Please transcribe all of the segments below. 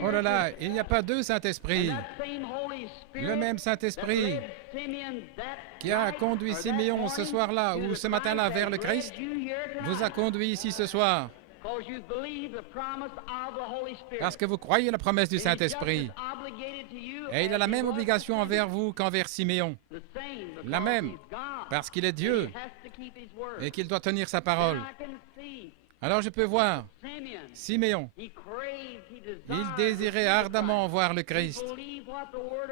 Oh là là, il n'y a pas deux Saint-Esprits. Le même Saint-Esprit qui a conduit Siméon ce soir-là ou ce matin-là vers le Christ vous a conduit ici ce soir. Parce que vous croyez la promesse du Saint-Esprit. Et il a la même obligation envers vous qu'envers Siméon. La même, parce qu'il est Dieu et qu'il doit tenir sa parole. Alors je peux voir, Siméon, il désirait ardemment voir le Christ.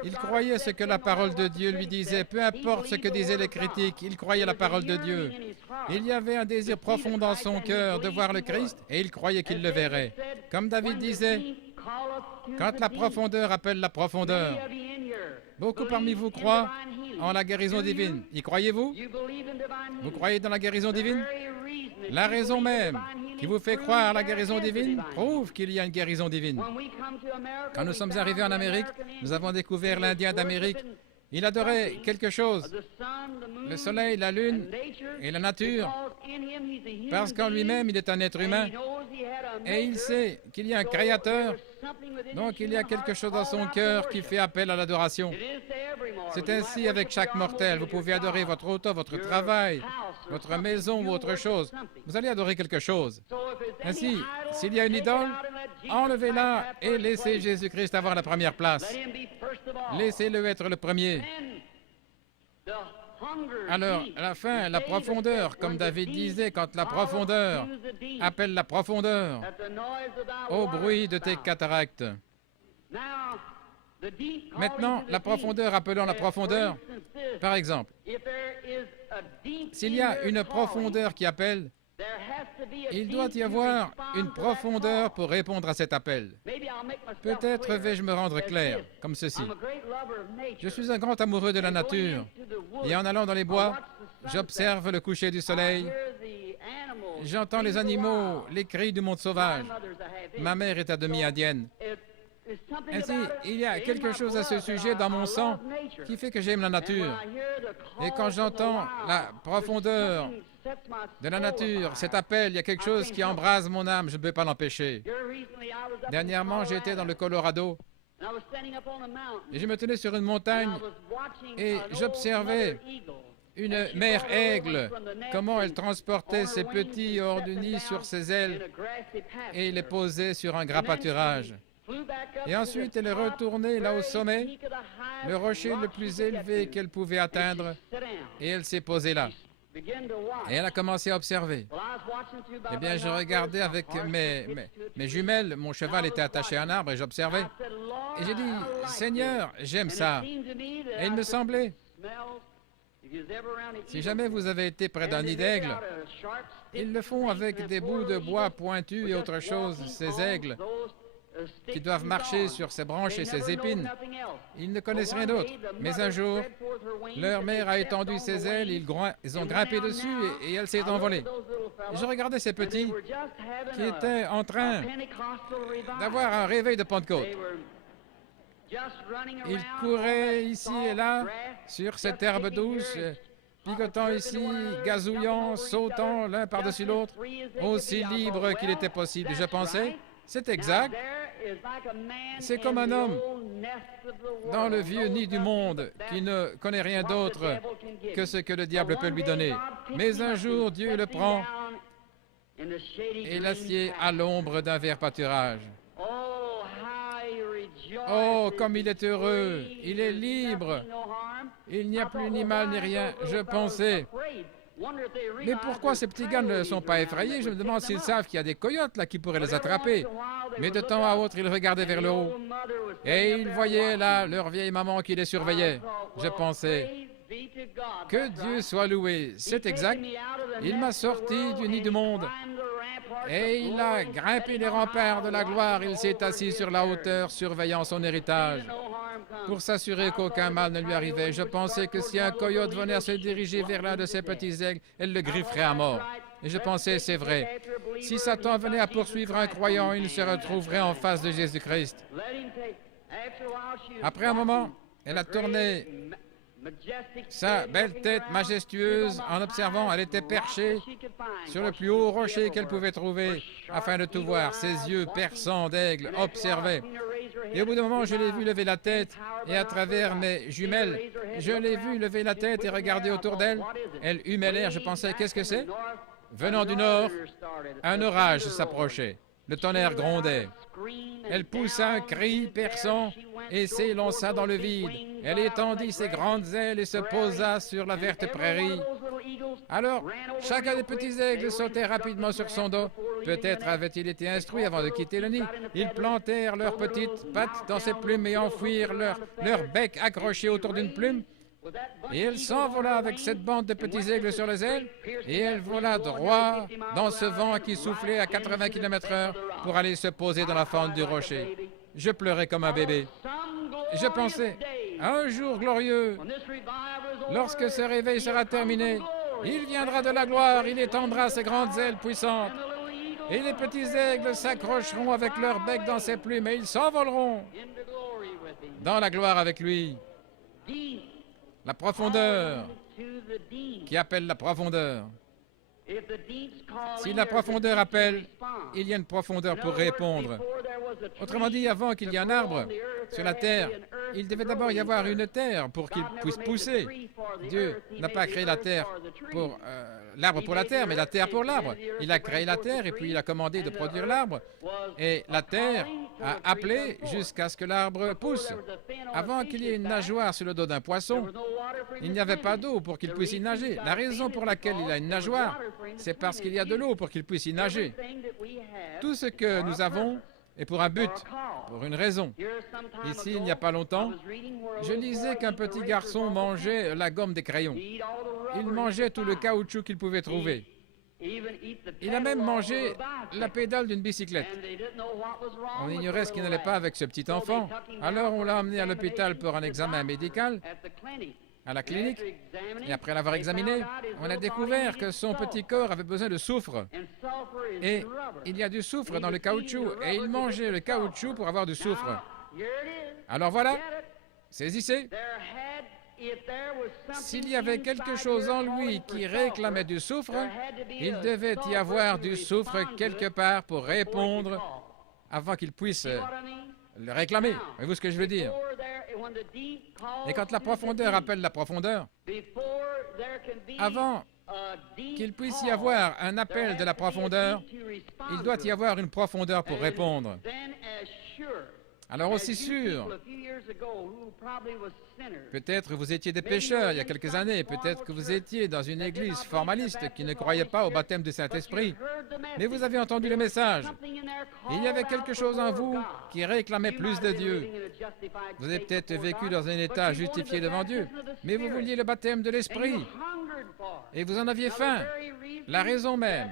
Il croyait ce que la parole de Dieu lui disait, peu importe ce que disaient les critiques, il croyait la parole de Dieu. Il y avait un désir profond dans son cœur de voir le Christ et il croyait qu'il le verrait. Comme David disait, quand la profondeur appelle la profondeur. Beaucoup parmi vous croient en la guérison divine. Y croyez-vous? Vous croyez dans la guérison divine? La raison même qui vous fait croire à la guérison divine prouve qu'il y a une guérison divine. Quand nous sommes arrivés en Amérique, nous avons découvert l'Indien d'Amérique. Il adorait quelque chose, le soleil, la lune et la nature, parce qu'en lui-même, il est un être humain et il sait qu'il y a un créateur, donc il y a quelque chose dans son cœur qui fait appel à l'adoration. C'est ainsi avec chaque mortel. Vous pouvez adorer votre auto, votre travail, votre maison ou autre chose. Vous allez adorer quelque chose. Ainsi, s'il y a une idole, enlevez-la et laissez Jésus-Christ avoir la première place. Laissez-le être le premier. Alors, à la fin, la profondeur, comme David disait, quand la profondeur appelle la profondeur, au bruit de tes cataractes. Maintenant, la profondeur appelant la profondeur, par exemple, s'il y a une profondeur qui appelle, il doit y avoir une profondeur pour répondre à cet appel. Peut-être vais-je me rendre clair, comme ceci. Je suis un grand amoureux de la nature, et en allant dans les bois, j'observe le coucher du soleil, j'entends les animaux, les cris du monde sauvage. Ma mère est à demi indienne. Ainsi, il y a quelque chose à ce sujet dans mon sang qui fait que j'aime la nature. Et quand j'entends la profondeur de la nature, cet appel, il y a quelque chose qui embrase mon âme, je ne peux pas l'empêcher. Dernièrement, j'étais dans le Colorado et je me tenais sur une montagne et j'observais une mère aigle, comment elle transportait ses petits hors du nid sur ses ailes et les posait sur un gras pâturage. Et ensuite, elle est retournée là au sommet, le rocher le plus élevé qu'elle pouvait atteindre, et elle s'est posée là. Et elle a commencé à observer. Eh bien, je regardais avec mes jumelles, mon cheval était attaché à un arbre et j'observais. Et j'ai dit, Seigneur, j'aime ça. Et il me semblait, si jamais vous avez été près d'un nid d'aigle, ils le font avec des bouts de bois pointus et autre chose, ces aigles qui doivent marcher sur ses branches et ses épines. Ils ne connaissent rien d'autre. Mais un jour, leur mère a étendu ses ailes, ils ont grimpé dessus et elle s'est envolée. Et je regardais ces petits qui étaient en train d'avoir un réveil de Pentecôte. Ils couraient ici et là sur cette herbe douce, picotant ici, gazouillant, sautant l'un par-dessus l'autre, aussi libre qu'il était possible. Je pensais, c'est exact. C'est comme un homme dans le vieux nid du monde qui ne connaît rien d'autre que ce que le diable peut lui donner. Mais un jour, Dieu le prend et l'assied à l'ombre d'un vert pâturage. Oh, comme il est heureux, il est libre. Il n'y a plus ni mal ni rien. Je pensais, mais pourquoi ces petits gars ne sont pas effrayés? Je me demande s'ils savent qu'il y a des coyotes là qui pourraient les attraper. Mais de temps à autre, ils regardaient vers le haut. Et ils voyaient là leur vieille maman qui les surveillait. Je pensais, que Dieu soit loué. C'est exact. Il m'a sorti du nid du monde. Et il a grimpé les remparts de la gloire. Il s'est assis sur la hauteur, surveillant son héritage, pour s'assurer qu'aucun mal ne lui arrivait. Je pensais que si un coyote venait à se diriger vers l'un de ces petits aigles, elle le grifferait à mort. Et je pensais, c'est vrai. Si Satan venait à poursuivre un croyant, il se retrouverait en face de Jésus-Christ. Après un moment, elle a tourné sa belle tête majestueuse en observant, elle était perchée sur le plus haut rocher qu'elle pouvait trouver, afin de tout voir. Ses yeux perçants d'aigle observaient. Et au bout d'un moment, je l'ai vu lever la tête, et à travers mes jumelles, je l'ai vu lever la tête et regarder autour d'elle. Elle humait l'air, je pensais, qu'est-ce que c'est? Venant du nord, un orage s'approchait. Le tonnerre grondait. Elle poussa un cri perçant et s'élança dans le vide. Elle étendit ses grandes ailes et se posa sur la verte prairie. Alors, chacun des petits aigles sautait rapidement sur son dos. Peut-être avait-il été instruit avant de quitter le nid. Ils plantèrent leurs petites pattes dans ses plumes et enfouirent leur bec accroché autour d'une plume. Et elle s'envola avec cette bande de petits aigles sur les ailes, et elle vola droit dans ce vent qui soufflait à 80 km/h pour aller se poser dans la fente du rocher. Je pleurais comme un bébé. Je pensais, un jour glorieux, lorsque ce réveil sera terminé, il viendra de la gloire, il étendra ses grandes ailes puissantes, et les petits aigles s'accrocheront avec leur bec dans ses plumes, et ils s'envoleront dans la gloire avec lui. La profondeur, qui appelle la profondeur. Si la profondeur appelle, il y a une profondeur pour répondre. Autrement dit, avant qu'il y ait un arbre sur la terre, il devait d'abord y avoir une terre pour qu'il puisse pousser. Dieu n'a pas créé la terre pour l'arbre pour la terre, mais la terre pour l'arbre. Il a créé la terre et puis il a commandé de produire l'arbre. Et la terre a appelé jusqu'à ce que l'arbre pousse. Avant qu'il y ait une nageoire sur le dos d'un poisson, il n'y avait pas d'eau pour qu'il puisse y nager. La raison pour laquelle il a une nageoire, c'est parce qu'il y a de l'eau pour qu'il puisse y nager. Tout ce que nous avons est pour un but, pour une raison. Ici, il n'y a pas longtemps, je lisais qu'un petit garçon mangeait la gomme des crayons. Il mangeait tout le caoutchouc qu'il pouvait trouver. Il a même mangé la pédale d'une bicyclette. On ignorait ce qui n'allait pas avec ce petit enfant. Alors on l'a emmené à l'hôpital pour un examen médical, à la clinique, et après l'avoir examiné, on a découvert que son petit corps avait besoin de soufre. Et il y a du soufre dans le caoutchouc, et il mangeait le caoutchouc pour avoir du soufre. Alors voilà, saisissez. S'il y avait quelque chose en lui qui réclamait du soufre, il devait y avoir du soufre quelque part pour répondre avant qu'il puisse le réclamer. Voyez-vous ce que je veux dire? Et quand la profondeur appelle la profondeur, avant qu'il puisse y avoir un appel de la profondeur, il doit y avoir une profondeur pour répondre. Alors aussi sûr, peut-être vous étiez des pécheurs il y a quelques années, peut-être que vous étiez dans une église formaliste qui ne croyait pas au baptême du Saint-Esprit, mais vous avez entendu le message. Il y avait quelque chose en vous qui réclamait plus de Dieu. Vous avez peut-être vécu dans un état justifié devant Dieu, mais vous vouliez le baptême de l'Esprit et vous en aviez faim. La raison même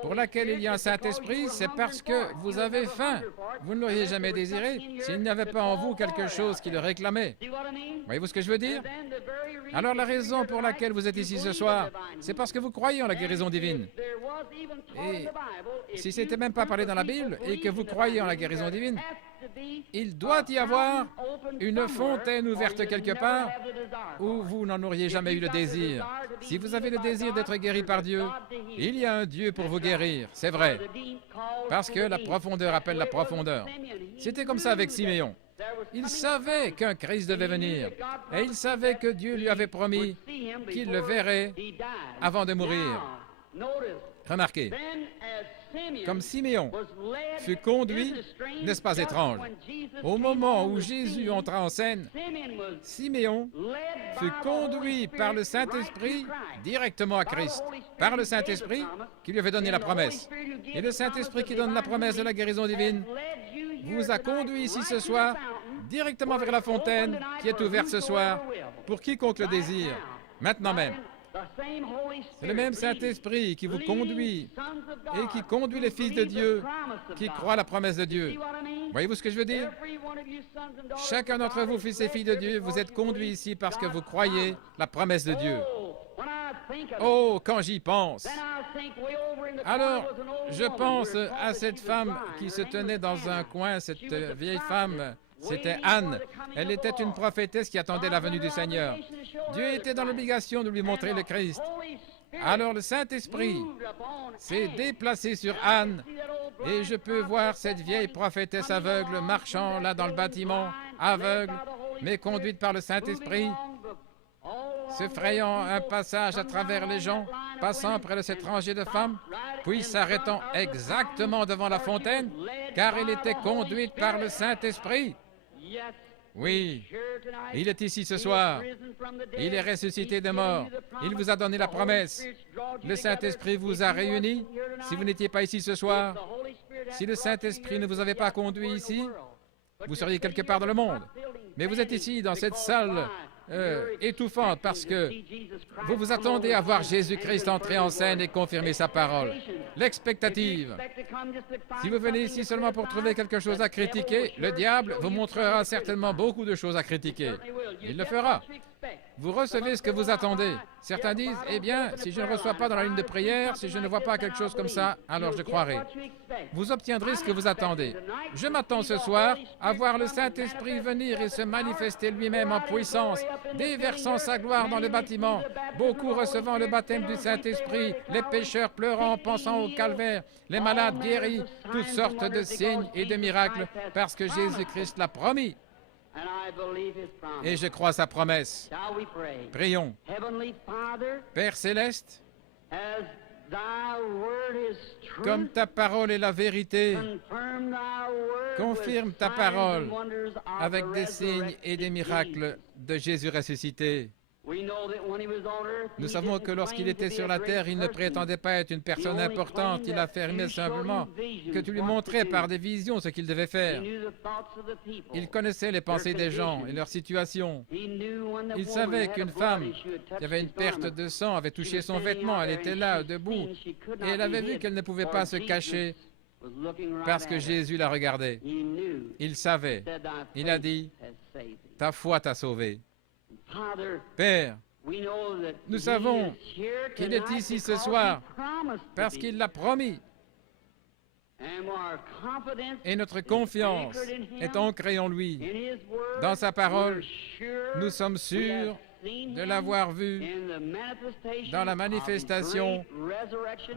pour laquelle il y a un Saint-Esprit, c'est parce que vous avez faim. Vous ne l'auriez jamais désiré s'il n'y avait pas en vous quelque chose qui le réclamait. Voyez-vous ce que je veux dire? Alors la raison pour laquelle vous êtes ici ce soir, c'est parce que vous croyez en la guérison divine. Et si ce n'était même pas parlé dans la Bible et que vous croyez en la guérison divine, il doit y avoir une fontaine ouverte quelque part où vous n'en auriez jamais eu le désir. Si vous avez le désir d'être guéri par Dieu, il y a un Dieu pour vous guérir, c'est vrai. Parce que la profondeur appelle la profondeur. C'était comme ça avec Siméon. Il savait qu'un Christ devait venir et il savait que Dieu lui avait promis qu'il le verrait avant de mourir. Remarquez, comme Siméon fut conduit, n'est-ce pas étrange? Au moment où Jésus entra en scène, Siméon fut conduit par le Saint-Esprit directement à Christ, par le Saint-Esprit qui lui avait donné la promesse. Et le Saint-Esprit qui donne la promesse de la guérison divine vous a conduit ici ce soir, directement vers la fontaine qui est ouverte ce soir, pour quiconque le désire, maintenant même. C'est le même Saint-Esprit qui vous conduit et qui conduit les fils de Dieu qui croient la promesse de Dieu. Voyez-vous ce que je veux dire? Chacun d'entre vous, fils et filles de Dieu, vous êtes conduits ici parce que vous croyez la promesse de Dieu. Oh, quand j'y pense! Alors, je pense à cette femme qui se tenait dans un coin, cette vieille femme. C'était Anne. Elle était une prophétesse qui attendait la venue du Seigneur. Dieu était dans l'obligation de lui montrer le Christ. Alors le Saint-Esprit s'est déplacé sur Anne et je peux voir cette vieille prophétesse aveugle marchant là dans le bâtiment, aveugle, mais conduite par le Saint-Esprit, se frayant un passage à travers les gens, passant près de cette rangée de femmes, puis s'arrêtant exactement devant la fontaine, car elle était conduite par le Saint-Esprit. Oui, il est ici ce soir. Il est ressuscité des morts. Il vous a donné la promesse. Le Saint-Esprit vous a réunis. Si vous n'étiez pas ici ce soir, si le Saint-Esprit ne vous avait pas conduit ici, vous seriez quelque part dans le monde. Mais vous êtes ici, dans cette salle étouffante, parce que vous vous attendez à voir Jésus-Christ entrer en scène et confirmer sa parole. L'expectative. Si vous venez ici seulement pour trouver quelque chose à critiquer, le diable vous montrera certainement beaucoup de choses à critiquer. Il le fera. Vous recevez ce que vous attendez. Certains disent, eh bien, si je ne reçois pas dans la ligne de prière, si je ne vois pas quelque chose comme ça, alors je croirai. Vous obtiendrez ce que vous attendez. Je m'attends ce soir à voir le Saint-Esprit venir et se manifester lui-même en puissance, déversant sa gloire dans le bâtiment, beaucoup recevant le baptême du Saint-Esprit, les pécheurs pleurant, pensant au calvaire, les malades guéris, toutes sortes de signes et de miracles, parce que Jésus-Christ l'a promis. Et je crois sa promesse. Prions. Père céleste, comme ta parole est la vérité, confirme ta parole avec des signes et des miracles de Jésus ressuscité. Nous savons que lorsqu'il était sur la terre, il ne prétendait pas être une personne importante. Il affirmait simplement que tu lui montrais par des visions ce qu'il devait faire. Il connaissait les pensées des gens et leur situation. Il savait qu'une femme qui avait une perte de sang avait touché son vêtement. Elle était là, debout, et elle avait vu qu'elle ne pouvait pas se cacher parce que Jésus la regardait. Il savait. Il a dit, ta foi t'a sauvé. Père, nous savons qu'il est ici ce soir parce qu'il l'a promis. Et notre confiance est ancrée en lui. Dans sa parole, nous sommes sûrs de l'avoir vu dans la manifestation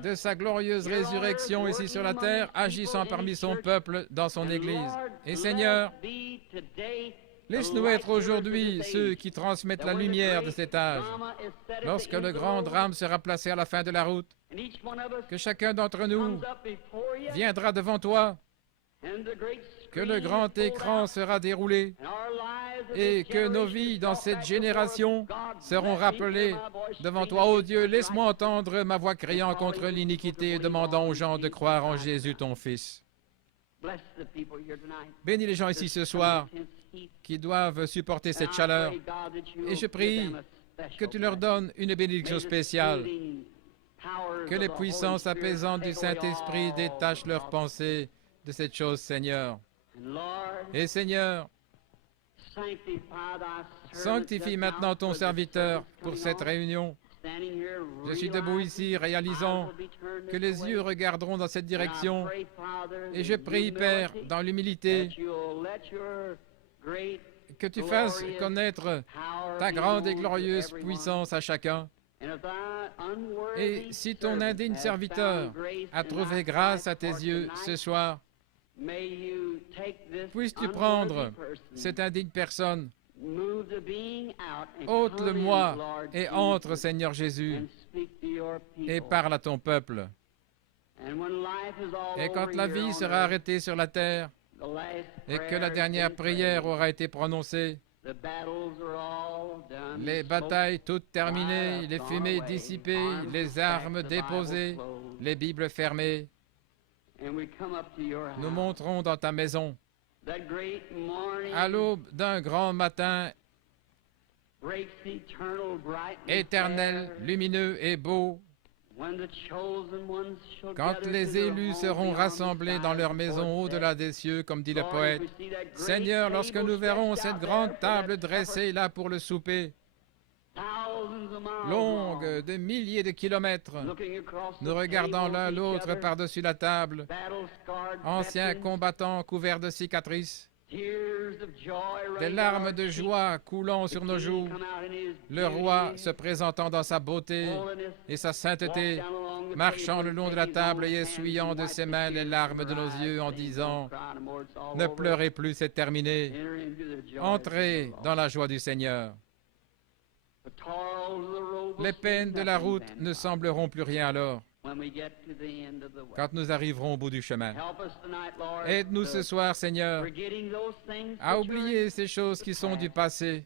de sa glorieuse résurrection ici sur la terre, agissant parmi son peuple dans son Église. Et Seigneur, laisse-nous être aujourd'hui ceux qui transmettent la lumière de cet âge. Lorsque le grand drame sera placé à la fin de la route, que chacun d'entre nous viendra devant toi, que le grand écran sera déroulé et que nos vies dans cette génération seront rappelées devant toi. Ô Dieu, laisse-moi entendre ma voix criant contre l'iniquité et demandant aux gens de croire en Jésus, ton Fils. Bénis les gens ici ce soir qui doivent supporter cette chaleur. Et je prie que tu leur donnes une bénédiction spéciale, que les puissances apaisantes du Saint-Esprit détachent leurs pensées de cette chose, Seigneur. Et Seigneur, sanctifie maintenant ton serviteur pour cette réunion. Je suis debout ici, réalisant que les yeux regarderont dans cette direction. Et je prie, Père, dans l'humilité, que tu fasses connaître ta grande et glorieuse puissance à chacun. Et si ton indigne serviteur a trouvé grâce à tes yeux ce soir, puisses-tu prendre cette indigne personne, ôte-le-moi et entre, Seigneur Jésus, et parle à ton peuple. Et quand la vie sera arrêtée sur la terre, et que la dernière prière aura été prononcée, les batailles toutes terminées, les fumées dissipées, les armes déposées, les Bibles fermées, nous monterons dans ta maison. À l'aube d'un grand matin éternel, lumineux et beau, quand les élus seront rassemblés dans leur maison au-delà des cieux, comme dit le poète, Seigneur, lorsque nous verrons cette grande table dressée là pour le souper, longue de milliers de kilomètres, nous regardons l'un l'autre par-dessus la table, anciens combattants couverts de cicatrices, Des larmes de joie coulant sur nos joues, le roi se présentant dans sa beauté et sa sainteté, marchant le long de la table et essuyant de ses mains les larmes de nos yeux en disant « Ne pleurez plus, c'est terminé. Entrez dans la joie du Seigneur. » Les peines de la route ne sembleront plus rien alors, quand nous arriverons au bout du chemin. Aide-nous ce soir, Seigneur, à oublier ces choses qui sont du passé.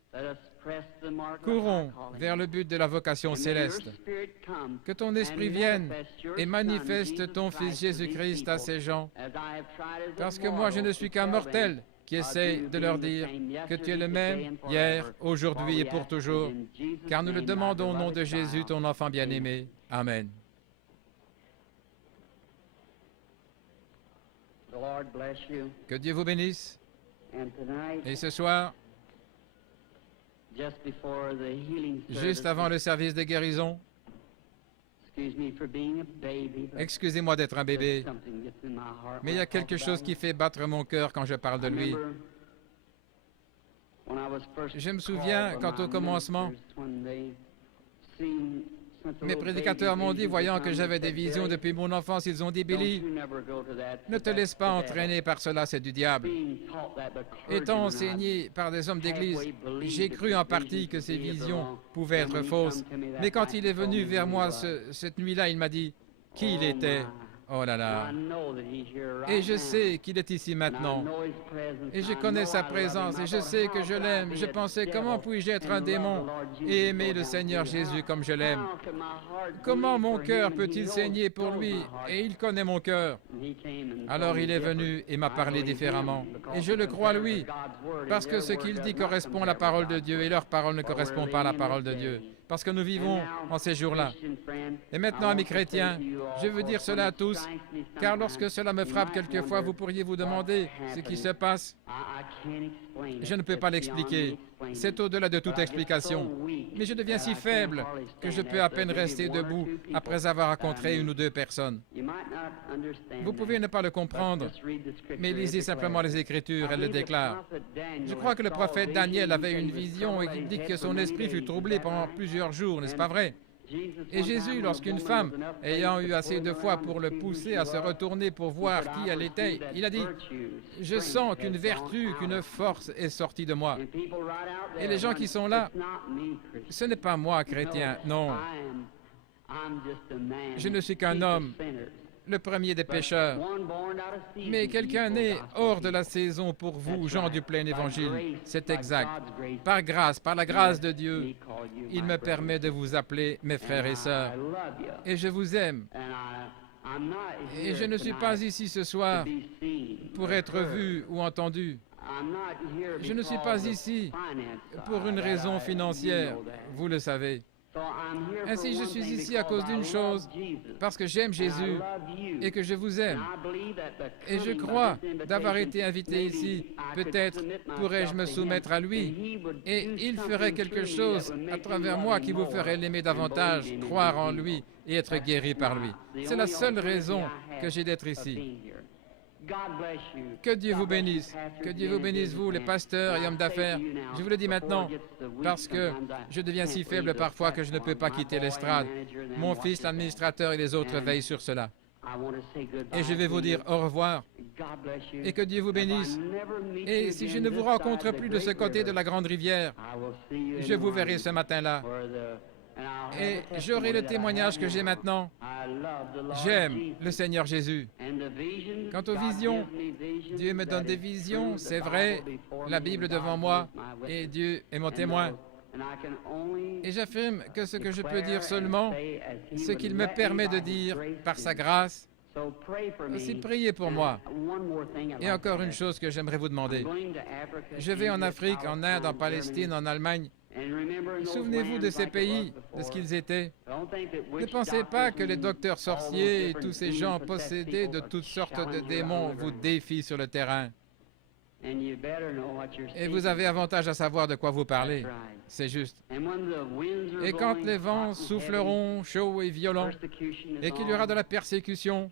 Courons vers le but de la vocation céleste. Que ton esprit vienne et manifeste ton Fils Jésus-Christ à ces gens, parce que moi je ne suis qu'un mortel qui essaie de leur dire que tu es le même hier, aujourd'hui et pour toujours, car nous le demandons au nom de Jésus, ton enfant bien-aimé. Amen. Que Dieu vous bénisse. Et ce soir, juste avant le service de guérison, excusez-moi d'être un bébé, mais il y a quelque chose qui fait battre mon cœur quand je parle de lui. Je me souviens quand au commencement, mes prédicateurs m'ont dit, voyant que j'avais des visions depuis mon enfance, ils ont dit, Billy, ne te laisse pas entraîner par cela, c'est du diable. Étant enseigné par des hommes d'église, j'ai cru en partie que ces visions pouvaient être fausses. Mais quand il est venu vers moi cette nuit-là, il m'a dit qui il était. Oh là là. Et je sais qu'il est ici maintenant. Et je connais sa présence et je sais que je l'aime. Je pensais, comment puis-je être un démon et aimer le Seigneur Jésus comme je l'aime? Comment mon cœur peut-il saigner pour lui? Et il connaît mon cœur. Alors il est venu et m'a parlé différemment. Et je le crois, lui, parce que ce qu'il dit correspond à la parole de Dieu et leur parole ne correspond pas à la parole de Dieu. Parce que nous vivons en ces jours-là. Et maintenant, amis chrétiens, je veux dire cela à tous, car lorsque cela me frappe quelquefois, vous pourriez vous demander ce qui se passe. Je ne peux pas l'expliquer. C'est au-delà de toute explication. Mais je deviens si faible que je peux à peine rester debout après avoir rencontré une ou deux personnes. Vous pouvez ne pas le comprendre, mais lisez simplement les Écritures, elles le déclarent. Je crois que le prophète Daniel avait une vision et qu'il dit que son esprit fut troublé pendant plusieurs jours, n'est-ce pas vrai? Et Jésus, lorsqu'une femme, ayant eu assez de foi pour le pousser à se retourner pour voir qui elle était, il a dit, « Je sens qu'une vertu, qu'une force est sortie de moi. » Et les gens qui sont là, ce n'est pas moi, chrétien, non. Je ne suis qu'un homme, le premier des pécheurs. Mais quelqu'un né hors de la saison pour vous, gens du plein évangile, c'est exact. Par grâce, par la grâce de Dieu, il me permet de vous appeler mes frères et sœurs. Et je vous aime. Et je ne suis pas ici ce soir pour être vu ou entendu. Je ne suis pas ici pour une raison financière, vous le savez. Ainsi, je suis ici à cause d'une chose, parce que j'aime Jésus et que je vous aime. Et je crois d'avoir été invité ici. Peut-être pourrais-je me soumettre à lui et il ferait quelque chose à travers moi qui vous ferait l'aimer davantage, croire en lui et être guéri par lui. C'est la seule raison que j'ai d'être ici. Que Dieu vous bénisse. Que Dieu vous bénisse, vous, les pasteurs et hommes d'affaires. Je vous le dis maintenant, parce que je deviens si faible parfois que je ne peux pas quitter l'estrade. Mon fils, l'administrateur et les autres veillent sur cela. Et je vais vous dire au revoir. Et que Dieu vous bénisse. Et si je ne vous rencontre plus de ce côté de la grande rivière, je vous verrai ce matin-là. Et j'aurai le témoignage que j'ai maintenant. J'aime le Seigneur Jésus. Quant aux visions, Dieu me donne des visions, c'est vrai, la Bible devant moi, et Dieu est mon témoin. Et j'affirme que ce que je peux dire seulement, ce qu'il me permet de dire par sa grâce, aussi priez pour moi. Et encore une chose que j'aimerais vous demander. Je vais en Afrique, en Inde, en Palestine, en Allemagne. Souvenez-vous de ces pays, de ce qu'ils étaient. Ne pensez pas que les docteurs sorciers et tous ces gens possédés de toutes sortes de démons vous défient sur le terrain. Et vous avez avantage à savoir de quoi vous parlez. C'est juste. Et quand les vents souffleront chauds et violents, et qu'il y aura de la persécution,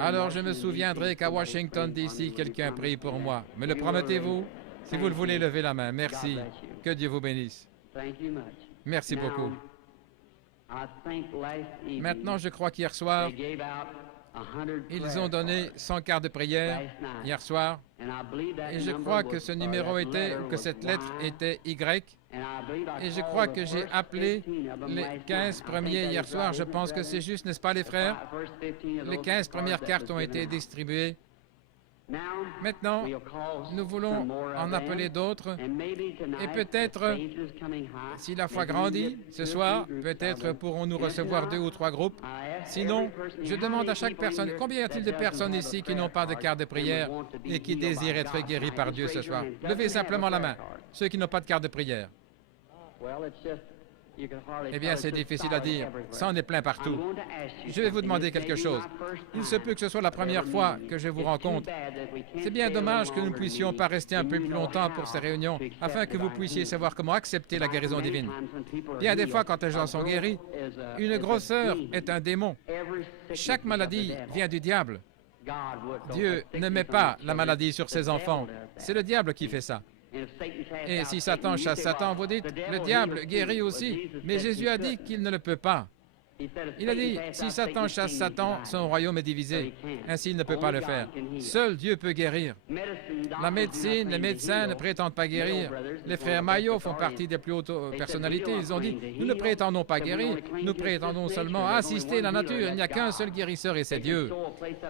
alors je me souviendrai qu'à Washington, D.C., quelqu'un prie pour moi. Me le promettez-vous? Si vous le voulez, levez la main. Merci. Que Dieu vous bénisse. Merci beaucoup. Maintenant, je crois qu'hier soir, ils ont donné 100 cartes de prière hier soir. Et je crois que ce numéro était, que cette lettre était Y. Et je crois que j'ai appelé les 15 premiers hier soir. Je pense que c'est juste, n'est-ce pas les frères? Les 15 premières cartes ont été distribuées. Maintenant, nous voulons en appeler d'autres. Et peut-être, si la foi grandit ce soir, peut-être pourrons-nous recevoir 2 ou 3 groupes. Sinon, je demande à chaque personne, combien y a-t-il de personnes ici qui n'ont pas de carte de prière et qui désirent être guéris par Dieu ce soir? Levez simplement la main, ceux qui n'ont pas de carte de prière. Eh bien, c'est difficile à dire. Ça en est plein partout. Je vais vous demander quelque chose. Il se peut que ce soit la première fois que je vous rencontre. C'est bien dommage que nous ne puissions pas rester un peu plus longtemps pour ces réunions, afin que vous puissiez savoir comment accepter la guérison divine. Bien des fois, quand les gens sont guéris, une grosseur est un démon. Chaque maladie vient du diable. Dieu ne met pas la maladie sur ses enfants. C'est le diable qui fait ça. Et si Satan chasse Satan, vous dites, le diable guérit aussi. Mais Jésus a dit qu'il ne le peut pas. Il a dit, si Satan chasse Satan, son royaume est divisé. Ainsi, il ne peut pas le faire. Seul Dieu peut guérir. La médecine, les médecins ne prétendent pas guérir. Les frères Maillot font partie des plus hautes personnalités. Ils ont dit, nous ne prétendons pas guérir, nous prétendons seulement assister la nature. Il n'y a qu'un seul guérisseur et c'est Dieu.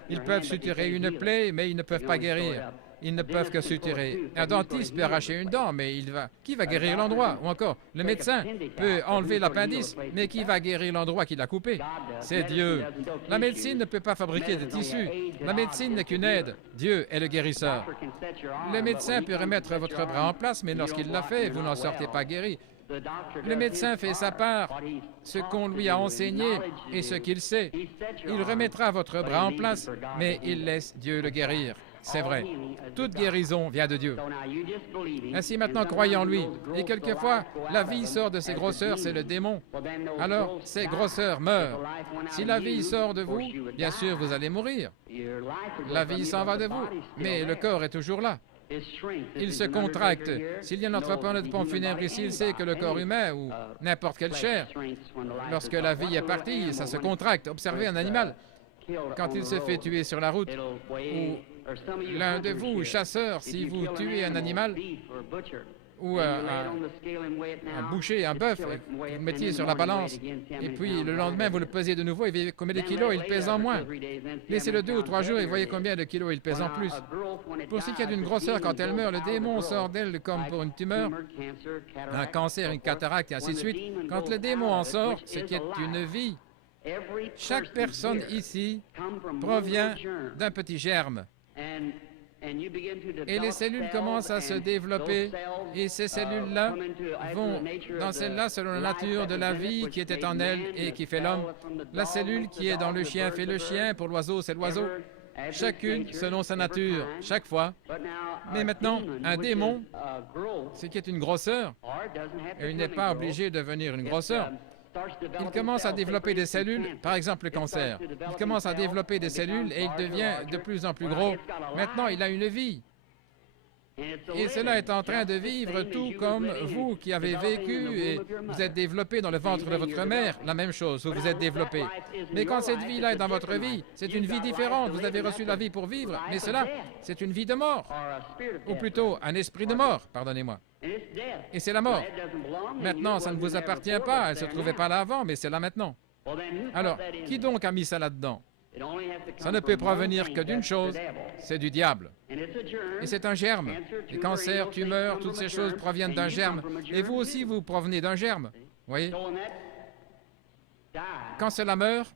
Ils peuvent suturer une plaie, mais ils ne peuvent pas guérir. Ils ne peuvent que suturer. Un dentiste peut arracher une dent, mais qui va guérir l'endroit? Ou encore, le médecin peut enlever l'appendice, mais qui va guérir l'endroit qu'il a coupé? C'est Dieu. La médecine ne peut pas fabriquer de tissus. La médecine n'est qu'une aide. Dieu est le guérisseur. Le médecin peut remettre votre bras en place, mais lorsqu'il l'a fait, vous n'en sortez pas guéri. Le médecin fait sa part, ce qu'on lui a enseigné et ce qu'il sait. Il remettra votre bras en place, mais il laisse Dieu le guérir. C'est vrai. Toute guérison vient de Dieu. Ainsi, maintenant, croyez en lui. Et quelquefois, la vie sort de ses grosseurs, c'est le démon. Alors, ces grosseurs meurent. Si la vie sort de vous, bien sûr, vous allez mourir. La vie s'en va de vous, mais le corps est toujours là. Il se contracte. S'il y a notre pompe funèbre ici, il sait que le corps humain ou n'importe quelle chair, lorsque la vie est partie, ça se contracte. Observez un animal. Quand il se fait tuer sur la route, ou l'un de vous, chasseurs, si vous tuez un animal, ou un boucher, un bœuf, vous le mettiez sur la balance, et puis le lendemain, vous le pesez de nouveau, et vous voyez combien de kilos il pèse en moins. Laissez-le 2 ou 3 jours, et voyez combien de kilos il pèse en plus. Pour ce qui est d'une grosseur, quand elle meurt, le démon sort d'elle comme pour une tumeur, un cancer, une cataracte, et ainsi de suite. Quand le démon en sort, ce qui est une vie, chaque personne ici provient d'un petit germe. Et les cellules commencent à se développer, et ces cellules-là vont dans celle-là selon la nature de la vie qui était en elle et qui fait l'homme. La cellule qui est dans le chien fait le chien, pour l'oiseau c'est l'oiseau. Chacune selon sa nature, chaque fois. Mais maintenant, un démon, ce qui est une grosseur, et il n'est pas obligé de devenir une grosseur. Il commence à développer des cellules, par exemple le cancer. Il commence à développer des cellules et il devient de plus en plus gros. Maintenant, il a une vie. Et cela est en train de vivre tout comme vous qui avez vécu et vous êtes développé dans le ventre de votre mère. La même chose, vous vous êtes développé. Mais quand cette vie-là est dans votre vie, c'est une vie différente. Vous avez reçu la vie pour vivre, mais cela, c'est une vie de mort. Ou plutôt, un esprit de mort, pardonnez-moi. Et c'est la mort. Maintenant, ça ne vous appartient pas. Elle ne se trouvait pas là avant, mais c'est là maintenant. Alors, qui donc a mis ça là-dedans? Ça ne peut provenir que d'une chose, c'est du diable. Et c'est un germe. Les cancers, tumeurs, toutes ces choses proviennent d'un germe. Et vous aussi, vous provenez d'un germe. Vous voyez? Quand cela meurt,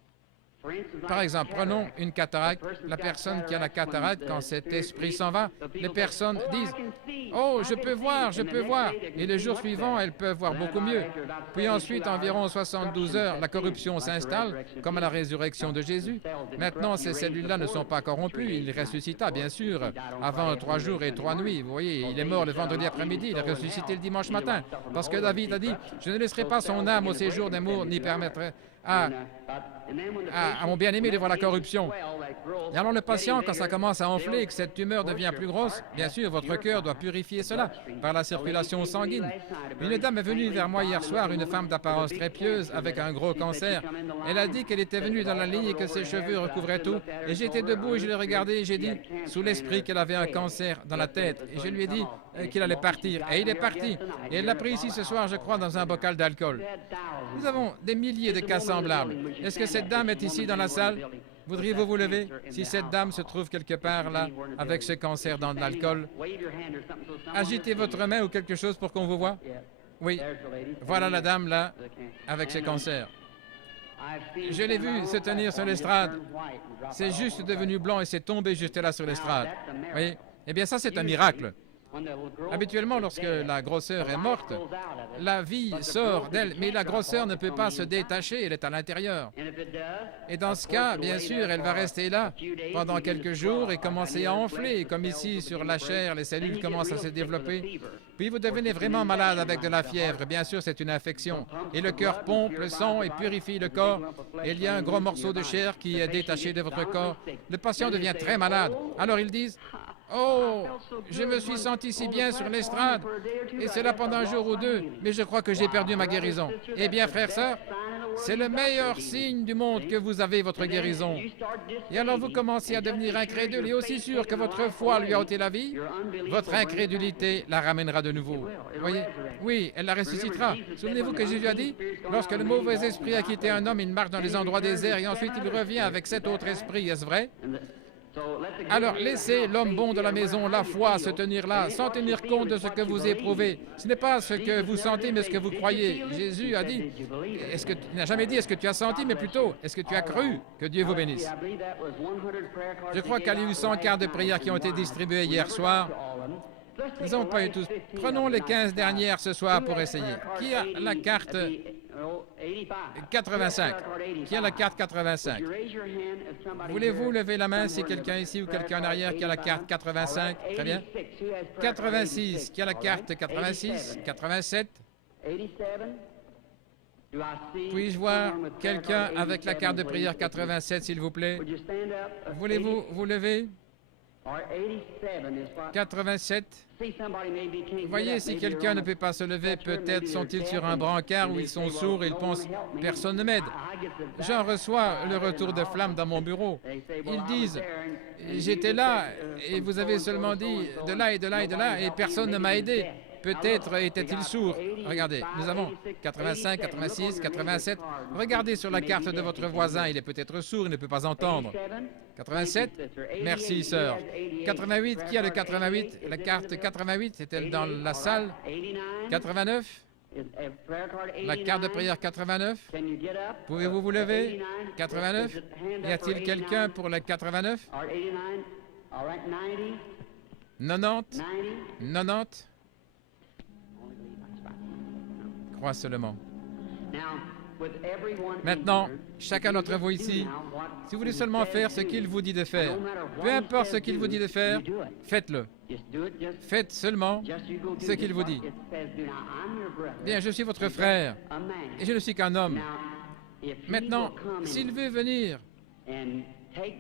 Par exemple, prenons une cataracte. La personne qui a la cataracte, quand cet esprit s'en va, les personnes disent « Oh, je peux voir, je peux voir ». Et le jour suivant, elles peuvent voir beaucoup mieux. Puis ensuite, environ 72 heures, la corruption s'installe, comme à la résurrection de Jésus. Maintenant, ces cellules-là ne sont pas corrompues. Il ressuscita, bien sûr, avant 3 jours et 3 nuits. Vous voyez, il est mort le vendredi après-midi, il est ressuscité le dimanche matin. Parce que David a dit « Je ne laisserai pas son âme au séjour d'amour, ni permettrai à mon bien-aimé de voir la corruption. » Et alors le patient, quand ça commence à enfler et que cette tumeur devient plus grosse, bien sûr, votre cœur doit purifier cela par la circulation sanguine. Une dame est venue vers moi hier soir, une femme d'apparence très pieuse avec un gros cancer. Elle a dit qu'elle était venue dans la ligne et que ses cheveux recouvraient tout. Et j'étais debout et je l'ai regardée et j'ai dit, sous l'esprit, qu'elle avait un cancer dans la tête. Et je lui ai dit qu'il allait partir. Et il est parti. Et elle l'a pris ici ce soir, je crois, dans un bocal d'alcool. Nous avons des milliers de cas semblables. Est-ce que cette dame est ici dans la salle? Voudriez-vous vous lever? Si cette dame se trouve quelque part là, avec ce cancer dans de l'alcool, agitez votre main ou quelque chose pour qu'on vous voie. Oui, voilà la dame là, avec ce cancer. Je l'ai vu se tenir sur l'estrade. C'est juste devenu blanc et c'est tombé juste là sur l'estrade. Oui, eh bien ça c'est un miracle. Habituellement, lorsque la grosseur est morte, la vie sort d'elle, mais la grosseur ne peut pas se détacher, elle est à l'intérieur. Et dans ce cas, bien sûr, elle va rester là pendant quelques jours et commencer à enfler, comme ici sur la chair, les cellules commencent à se développer. Puis vous devenez vraiment malade avec de la fièvre, bien sûr, c'est une infection. Et le cœur pompe le sang et purifie le corps. Et il y a un gros morceau de chair qui est détaché de votre corps. Le patient devient très malade. Alors ils disent: oh, je me suis senti si bien sur l'estrade, et c'est là pendant un jour ou deux, mais je crois que j'ai perdu ma guérison. Eh bien, frères, sœurs, c'est le meilleur signe du monde que vous avez votre guérison. Et alors vous commencez à devenir incrédule, et aussi sûr que votre foi lui a ôté la vie, votre incrédulité la ramènera de nouveau. Voyez? Oui, elle la ressuscitera. Souvenez-vous que Jésus a dit, lorsque le mauvais esprit a quitté un homme, il marche dans les endroits déserts, et ensuite il revient avec 7 autres esprits. Est-ce vrai? Alors, laissez l'homme bon de la maison, la foi, se tenir là, sans tenir compte de ce que vous éprouvez. Ce n'est pas ce que vous sentez, mais ce que vous croyez. Jésus a dit, il n'a jamais dit est-ce que tu as senti, mais plutôt, est-ce que tu as cru? Que Dieu vous bénisse. Je crois qu'il y a eu 100 cartes de prière qui ont été distribuées hier soir. Nous n'avons pas eu tous. Prenons les 15 dernières ce soir pour essayer. Qui a la carte 85? Qui a la carte 85? Voulez-vous lever la main si quelqu'un ici ou quelqu'un en arrière qui a la carte 85? Très bien. 86. Qui a la carte 86? 87? Puis-je voir quelqu'un avec la carte de prière 87, s'il vous plaît? Voulez-vous vous lever? 87. Voyez, si quelqu'un ne peut pas se lever, peut-être sont-ils sur un brancard ou ils sont sourds et ils pensent « personne ne m'aide ». J'en reçois le retour de flamme dans mon bureau. Ils disent « j'étais là et vous avez seulement dit de là et de là et de là et personne ne m'a aidé ». Peut-être était-il sourd. Regardez, nous avons 85, 86, 87. Regardez sur la carte de votre voisin, il est peut-être sourd, il ne peut pas entendre. 87? Merci, sœur. 88, qui a le 88? La carte 88, est-elle dans la salle? 89? La carte de prière 89? Pouvez-vous vous lever? 89? Y a-t-il quelqu'un pour le 89? 90? 90? Crois seulement. Maintenant, chacun d'entre vous ici, si vous voulez seulement faire ce qu'il vous dit de faire, peu importe ce qu'il vous dit de faire, faites-le. Faites seulement ce qu'il vous dit. Bien, je suis votre frère, et je ne suis qu'un homme. Maintenant, s'il veut venir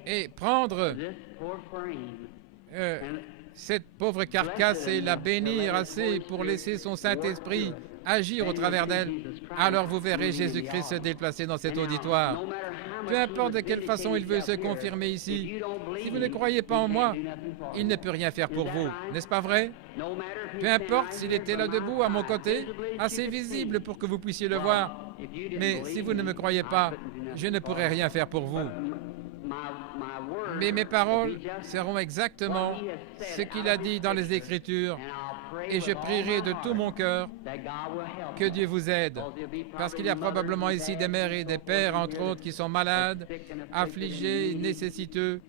et prendre cette pauvre carcasse et la bénir assez pour laisser son Saint-Esprit agir au travers d'elle, alors vous verrez Jésus-Christ se déplacer dans cet auditoire. Peu importe de quelle façon il veut se confirmer ici, si vous ne croyez pas en moi, il ne peut rien faire pour vous. N'est-ce pas vrai? Peu importe s'il était là debout à mon côté, assez visible pour que vous puissiez le voir. Mais si vous ne me croyez pas, je ne pourrai rien faire pour vous. Mais mes paroles seront exactement ce qu'il a dit dans les Écritures. Et je prierai de tout mon cœur que Dieu vous aide, parce qu'il y a probablement ici des mères et des pères, entre autres, qui sont malades, affligés, nécessiteux.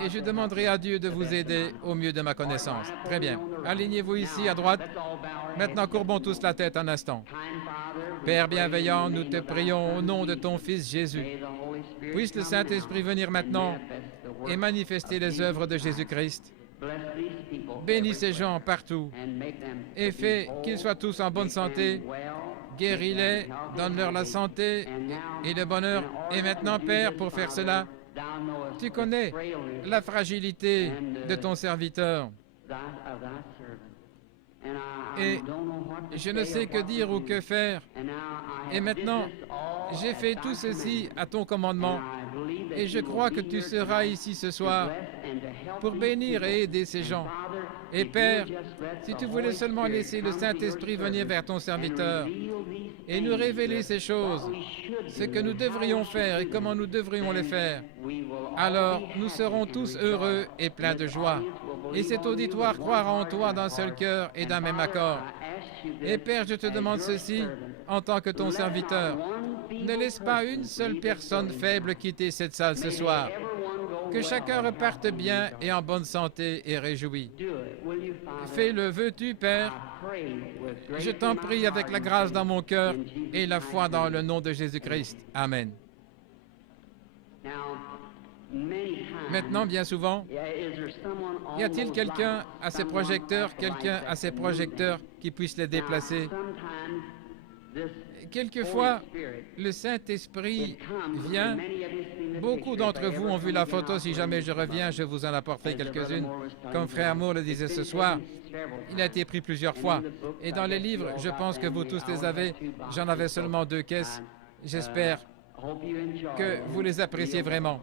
Et je demanderai à Dieu de vous aider au mieux de ma connaissance. Très bien. Alignez-vous ici à droite. Maintenant, courbons tous la tête un instant. Père bienveillant, nous te prions au nom de ton Fils Jésus. Puisse le Saint-Esprit venir maintenant et manifester les œuvres de Jésus-Christ. Bénis ces gens partout et fais qu'ils soient tous en bonne santé. Guéris-les, donne-leur la santé et le bonheur. Et maintenant, Père, pour faire cela, tu connais la fragilité de ton serviteur. Et je ne sais que dire ou que faire. Et maintenant, j'ai fait tout ceci à ton commandement. Et je crois que tu seras ici ce soir pour bénir et aider ces gens. Et Père, si tu voulais seulement laisser le Saint-Esprit venir vers ton serviteur et nous révéler ces choses, ce que nous devrions faire et comment nous devrions les faire, alors nous serons tous heureux et pleins de joie. Et cet auditoire croira en toi d'un seul cœur et d'un même accord. Et Père, je te demande ceci en tant que ton serviteur. Ne laisse pas une seule personne faible quitter cette salle ce soir. Que chacun reparte bien et en bonne santé et réjoui. Fais-le, veux-tu, Père? Je t'en prie avec la grâce dans mon cœur et la foi dans le nom de Jésus-Christ. Amen. Maintenant, bien souvent, y a-t-il quelqu'un à ses projecteurs qui puisse les déplacer? Quelquefois, le Saint-Esprit vient. Beaucoup d'entre vous ont vu la photo. Si jamais je reviens, je vous en apporterai quelques-unes. Comme Frère Moore le disait ce soir, il a été pris plusieurs fois. Et dans les livres, je pense que vous tous les avez. J'en avais seulement 2 caisses. J'espère que vous les appréciez vraiment.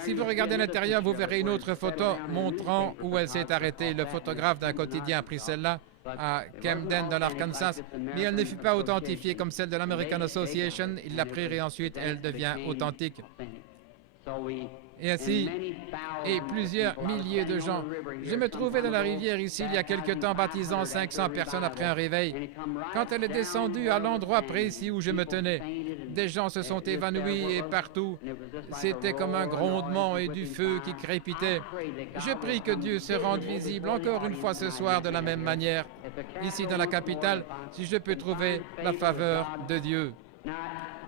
Si vous regardez l'intérieur, vous verrez une autre photo montrant où elle s'est arrêtée. Le photographe d'un quotidien a pris celle-là à Camden, dans l'Arkansas, mais elle ne fut pas authentifiée comme celle de l'American Association. Il l'a prise et ensuite elle devient authentique. Et ainsi, et plusieurs milliers de gens. Je me trouvais dans la rivière ici il y a quelque temps, baptisant 500 personnes après un réveil. Quand elle est descendue à l'endroit précis où je me tenais, des gens se sont évanouis et partout. C'était comme un grondement et du feu qui crépitait. Je prie que Dieu se rende visible encore une fois ce soir de la même manière, ici dans la capitale, si je peux trouver la faveur de Dieu.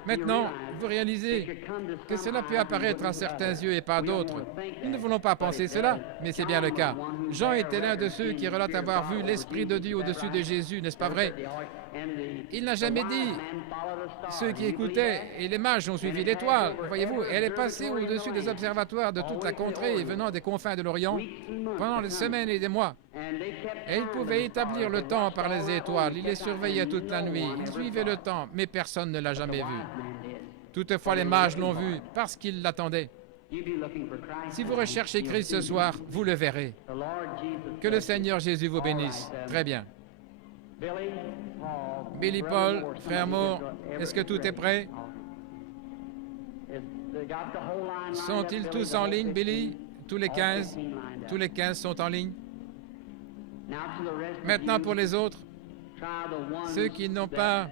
Maintenant, vous réalisez que cela peut apparaître à certains yeux et pas d'autres. Nous ne voulons pas penser cela, mais c'est bien le cas. Jean était l'un de ceux qui relatent avoir vu l'Esprit de Dieu au-dessus de Jésus, n'est-ce pas vrai? Il n'a jamais dit ceux qui écoutaient et les mages ont suivi l'étoile. Voyez-vous, elle est passée au-dessus des observatoires de toute la contrée venant des confins de l'Orient pendant des semaines et des mois. Et ils pouvaient établir le temps par les étoiles. Ils les surveillaient toute la nuit. Ils suivaient le temps, mais personne ne l'a jamais vu. Toutefois, les mages l'ont vu parce qu'ils l'attendaient. Si vous recherchez Christ ce soir, vous le verrez. Que le Seigneur Jésus vous bénisse. Très bien. Billy Paul, Frère Moore, est-ce que tout est prêt? Sont-ils tous en ligne, Billy? Tous les 15? Tous les 15 sont en ligne? Maintenant pour les autres, ceux qui n'ont pas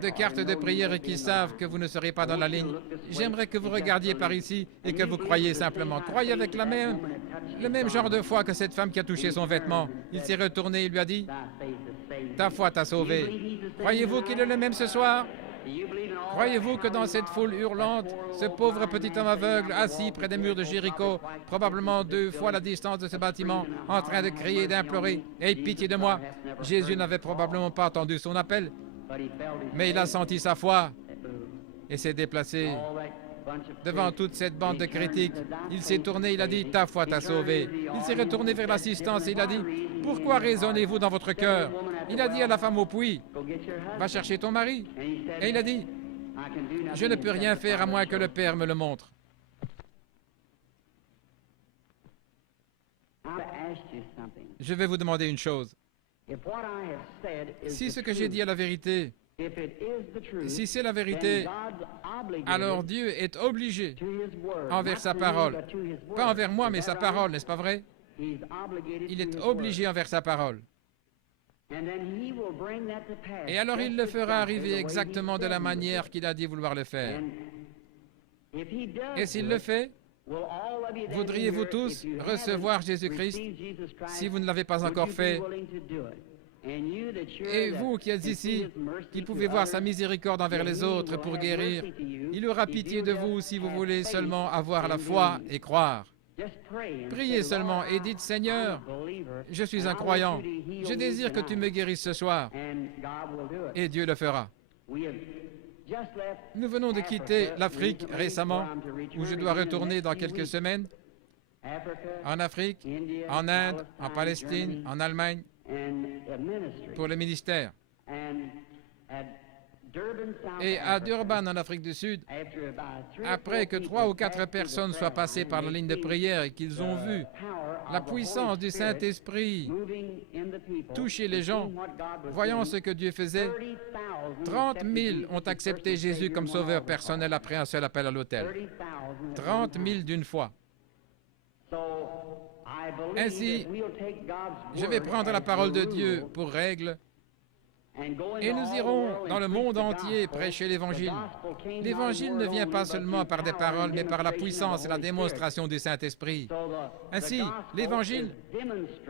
de carte de prière et qui savent que vous ne serez pas dans la ligne, j'aimerais que vous regardiez par ici et que vous croyiez simplement. Croyez avec le même genre de foi que cette femme qui a touché son vêtement. Il s'est retourné, il lui a dit, « Ta foi t'a sauvé. » Croyez-vous qu'il est le même ce soir? Croyez-vous que dans cette foule hurlante, ce pauvre petit homme aveugle, assis près des murs de Jéricho, probablement 2 fois la distance de ce bâtiment, en train de crier et d'implorer, « Aie pitié de moi !» Jésus n'avait probablement pas entendu son appel, mais il a senti sa foi et s'est déplacé. Devant toute cette bande de critiques, il s'est tourné, il a dit, « Ta foi t'a sauvé. » Il s'est retourné vers l'assistance et il a dit, « Pourquoi raisonnez-vous dans votre cœur ?» Il a dit à la femme au puits, « Va chercher ton mari. » Et il a dit, « Je ne peux rien faire à moins que le Père me le montre. » Je vais vous demander une chose. Si ce que j'ai dit est la vérité, si c'est la vérité, alors Dieu est obligé envers sa parole. Pas envers moi, mais sa parole, n'est-ce pas vrai? Il est obligé envers sa parole. Et alors il le fera arriver exactement de la manière qu'il a dit vouloir le faire. Et s'il le fait, voudriez-vous tous recevoir Jésus-Christ si vous ne l'avez pas encore fait? Et vous qui êtes ici, qui pouvez voir sa miséricorde envers les autres pour guérir, il aura pitié de vous si vous voulez seulement avoir la foi et croire. Priez seulement et dites, Seigneur, je suis un croyant, je désire que tu me guérisses ce soir, et Dieu le fera. Nous venons de quitter l'Afrique récemment, où je dois retourner dans quelques semaines, en Afrique, en Inde, en Palestine, en Allemagne, pour le ministère. Et à Durban, en Afrique du Sud, après que 3 ou 4 personnes soient passées par la ligne de prière et qu'ils ont vu la puissance du Saint-Esprit toucher les gens, voyant ce que Dieu faisait, 30 000 ont accepté Jésus comme sauveur personnel après un seul appel à l'autel. 30 000 d'une fois. Ainsi, je vais prendre la parole de Dieu pour règle et nous irons dans le monde entier prêcher l'Évangile. L'Évangile ne vient pas seulement par des paroles, mais par la puissance et la démonstration du Saint-Esprit. Ainsi, l'Évangile,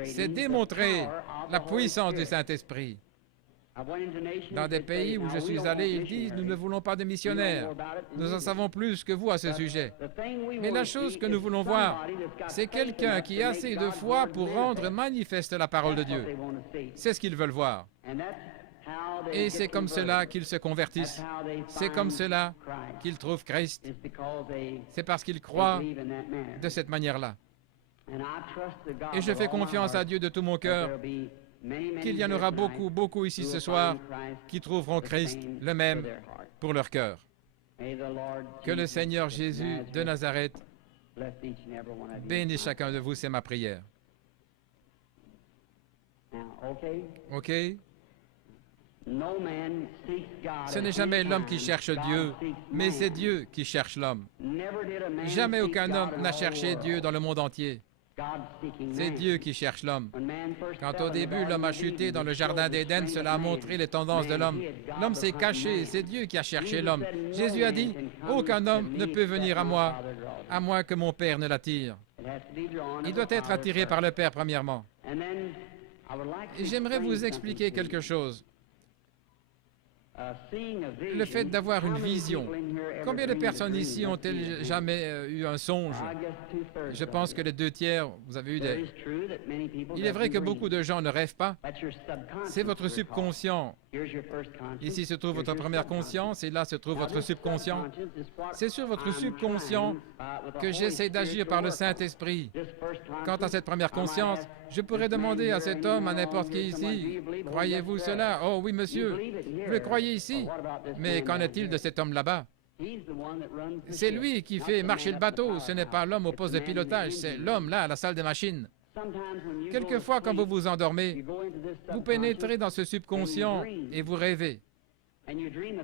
c'est démontrer la puissance du Saint-Esprit. Dans des pays où je suis allé, ils disent, nous ne voulons pas de missionnaires. Nous en savons plus que vous à ce sujet. Mais la chose que nous voulons voir, c'est quelqu'un qui a assez de foi pour rendre manifeste la parole de Dieu. C'est ce qu'ils veulent voir. Et c'est comme cela qu'ils se convertissent. C'est comme cela qu'ils trouvent Christ. C'est parce qu'ils croient de cette manière-là. Et je fais confiance à Dieu de tout mon cœur qu'il y en aura beaucoup, beaucoup ici ce soir qui trouveront Christ le même pour leur cœur. Que le Seigneur Jésus de Nazareth bénisse chacun de vous, c'est ma prière. OK? Ce n'est jamais l'homme qui cherche Dieu, mais c'est Dieu qui cherche l'homme. Jamais aucun homme n'a cherché Dieu dans le monde entier. C'est Dieu qui cherche l'homme. Quand au début l'homme a chuté dans le jardin d'Éden, cela a montré les tendances de l'homme. L'homme s'est caché, c'est Dieu qui a cherché l'homme. Jésus a dit, « Aucun homme ne peut venir à moins que mon Père ne l'attire. » Il doit être attiré par le Père premièrement. Et j'aimerais vous expliquer quelque chose. Le fait d'avoir une vision. Combien de personnes ici ont-elles jamais eu un songe? Je pense que les 2/3, vous avez eu des... Il est vrai que beaucoup de gens ne rêvent pas. C'est votre subconscient. Ici se trouve votre première conscience et là se trouve votre subconscient. C'est sur votre subconscient que j'essaie d'agir par le Saint-Esprit. Quant à cette première conscience, je pourrais demander à cet homme, à n'importe qui ici, « Croyez-vous cela? » « Oh oui, monsieur, vous le croyez ici. Mais qu'en est-il de cet homme là-bas? C'est lui qui fait marcher le bateau, ce n'est pas l'homme au poste de pilotage, c'est l'homme là, à la salle des machines. Quelquefois, quand vous vous endormez, vous pénétrez dans ce subconscient et vous rêvez.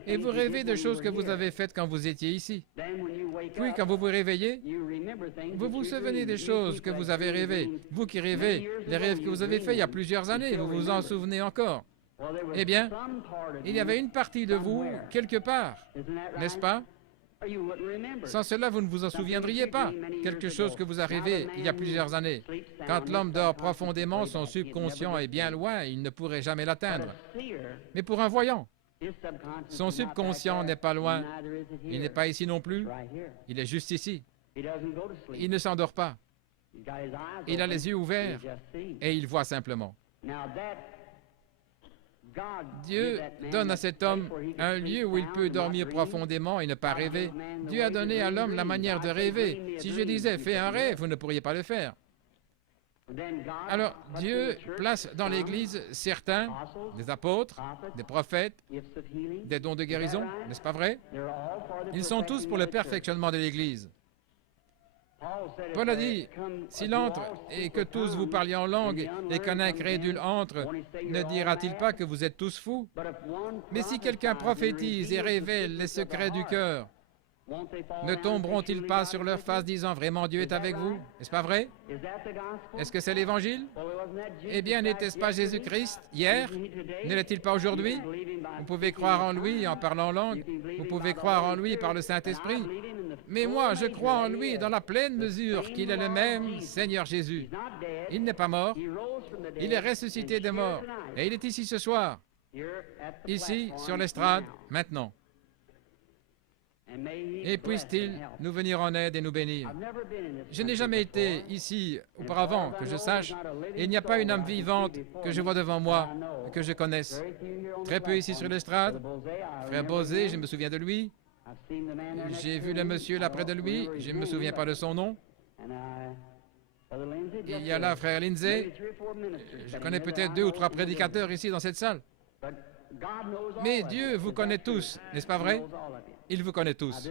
Et vous rêvez de choses que vous avez faites quand vous étiez ici. Puis, quand vous vous réveillez, vous vous souvenez des choses que vous avez rêvées. Vous qui rêvez, les rêves que vous avez faits il y a plusieurs années, vous vous en souvenez encore. Eh bien, il y avait une partie de vous quelque part, n'est-ce pas? Sans cela, vous ne vous en souviendriez pas. Quelque chose que vous a rêvé il y a plusieurs années. Quand l'homme dort profondément, son subconscient est bien loin, il ne pourrait jamais l'atteindre. Mais pour un voyant, son subconscient n'est pas loin. Il n'est pas ici non plus. Il est juste ici. Il ne s'endort pas. Il a les yeux ouverts et il voit simplement. Dieu donne à cet homme un lieu où il peut dormir profondément et ne pas rêver. Dieu a donné à l'homme la manière de rêver. Si je disais, fais un rêve, vous ne pourriez pas le faire. Alors, Dieu place dans l'Église certains, des apôtres, des prophètes, des dons de guérison, n'est-ce pas vrai? Ils sont tous pour le perfectionnement de l'Église. Paul a dit, s'il entre et que tous vous parliez en langue et qu'un incrédule entre, ne dira-t-il pas que vous êtes tous fous? Mais si quelqu'un prophétise et révèle les secrets du cœur, Ne tomberont-ils pas sur leur face disant « Vraiment Dieu est avec vous » N'est-ce pas vrai? Est-ce que c'est l'Évangile? Eh bien, n'était-ce pas Jésus-Christ hier? Ne l'est-il pas aujourd'hui? Vous pouvez croire en lui en parlant en langue. Vous pouvez croire en lui par le Saint-Esprit. Mais moi, je crois en lui dans la pleine mesure qu'il est le même Seigneur Jésus. Il n'est pas mort. Il est ressuscité des morts. Et il est ici ce soir. Ici, sur l'estrade, maintenant. Et puisse-t-il nous venir en aide et nous bénir. Je n'ai jamais été ici auparavant, que je sache, et il n'y a pas une âme vivante que je vois devant moi, que je connaisse. Très peu ici sur l'estrade. Frère Bosé, je me souviens de lui. J'ai vu le monsieur là près de lui, je ne me souviens pas de son nom. Il y a là frère Lindsay. Je connais peut-être 2 ou 3 prédicateurs ici dans cette salle. Mais Dieu vous connaît tous, n'est-ce pas vrai? Il vous connaît tous.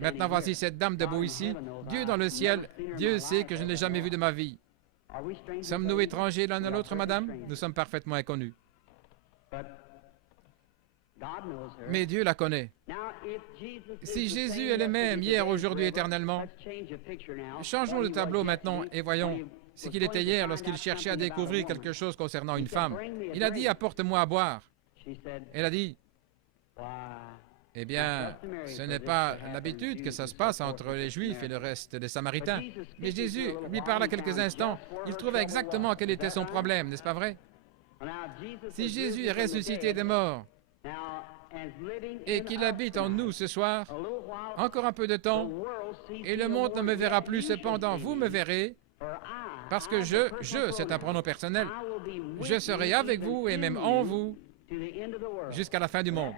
Maintenant, voici cette dame debout ici. Dieu dans le ciel, Dieu sait que je ne l'ai jamais vue de ma vie. Sommes-nous étrangers l'un à l'autre, madame? Nous sommes parfaitement inconnus. Mais Dieu la connaît. Si Jésus est le même hier, aujourd'hui, éternellement, changeons le tableau maintenant et voyons ce qu'il était hier lorsqu'il cherchait à découvrir quelque chose concernant une femme. Il a dit « Apporte-moi à boire ». Elle a dit « Eh bien, ce n'est pas l'habitude que ça se passe entre les Juifs et le reste des Samaritains. » Mais Jésus lui parla quelques instants. Il trouvait exactement quel était son problème, n'est-ce pas vrai? Si Jésus est ressuscité des morts et qu'il habite en nous ce soir, encore un peu de temps, et le monde ne me verra plus, cependant vous me verrez, parce que c'est un pronom personnel, je serai avec vous et même en vous jusqu'à la fin du monde.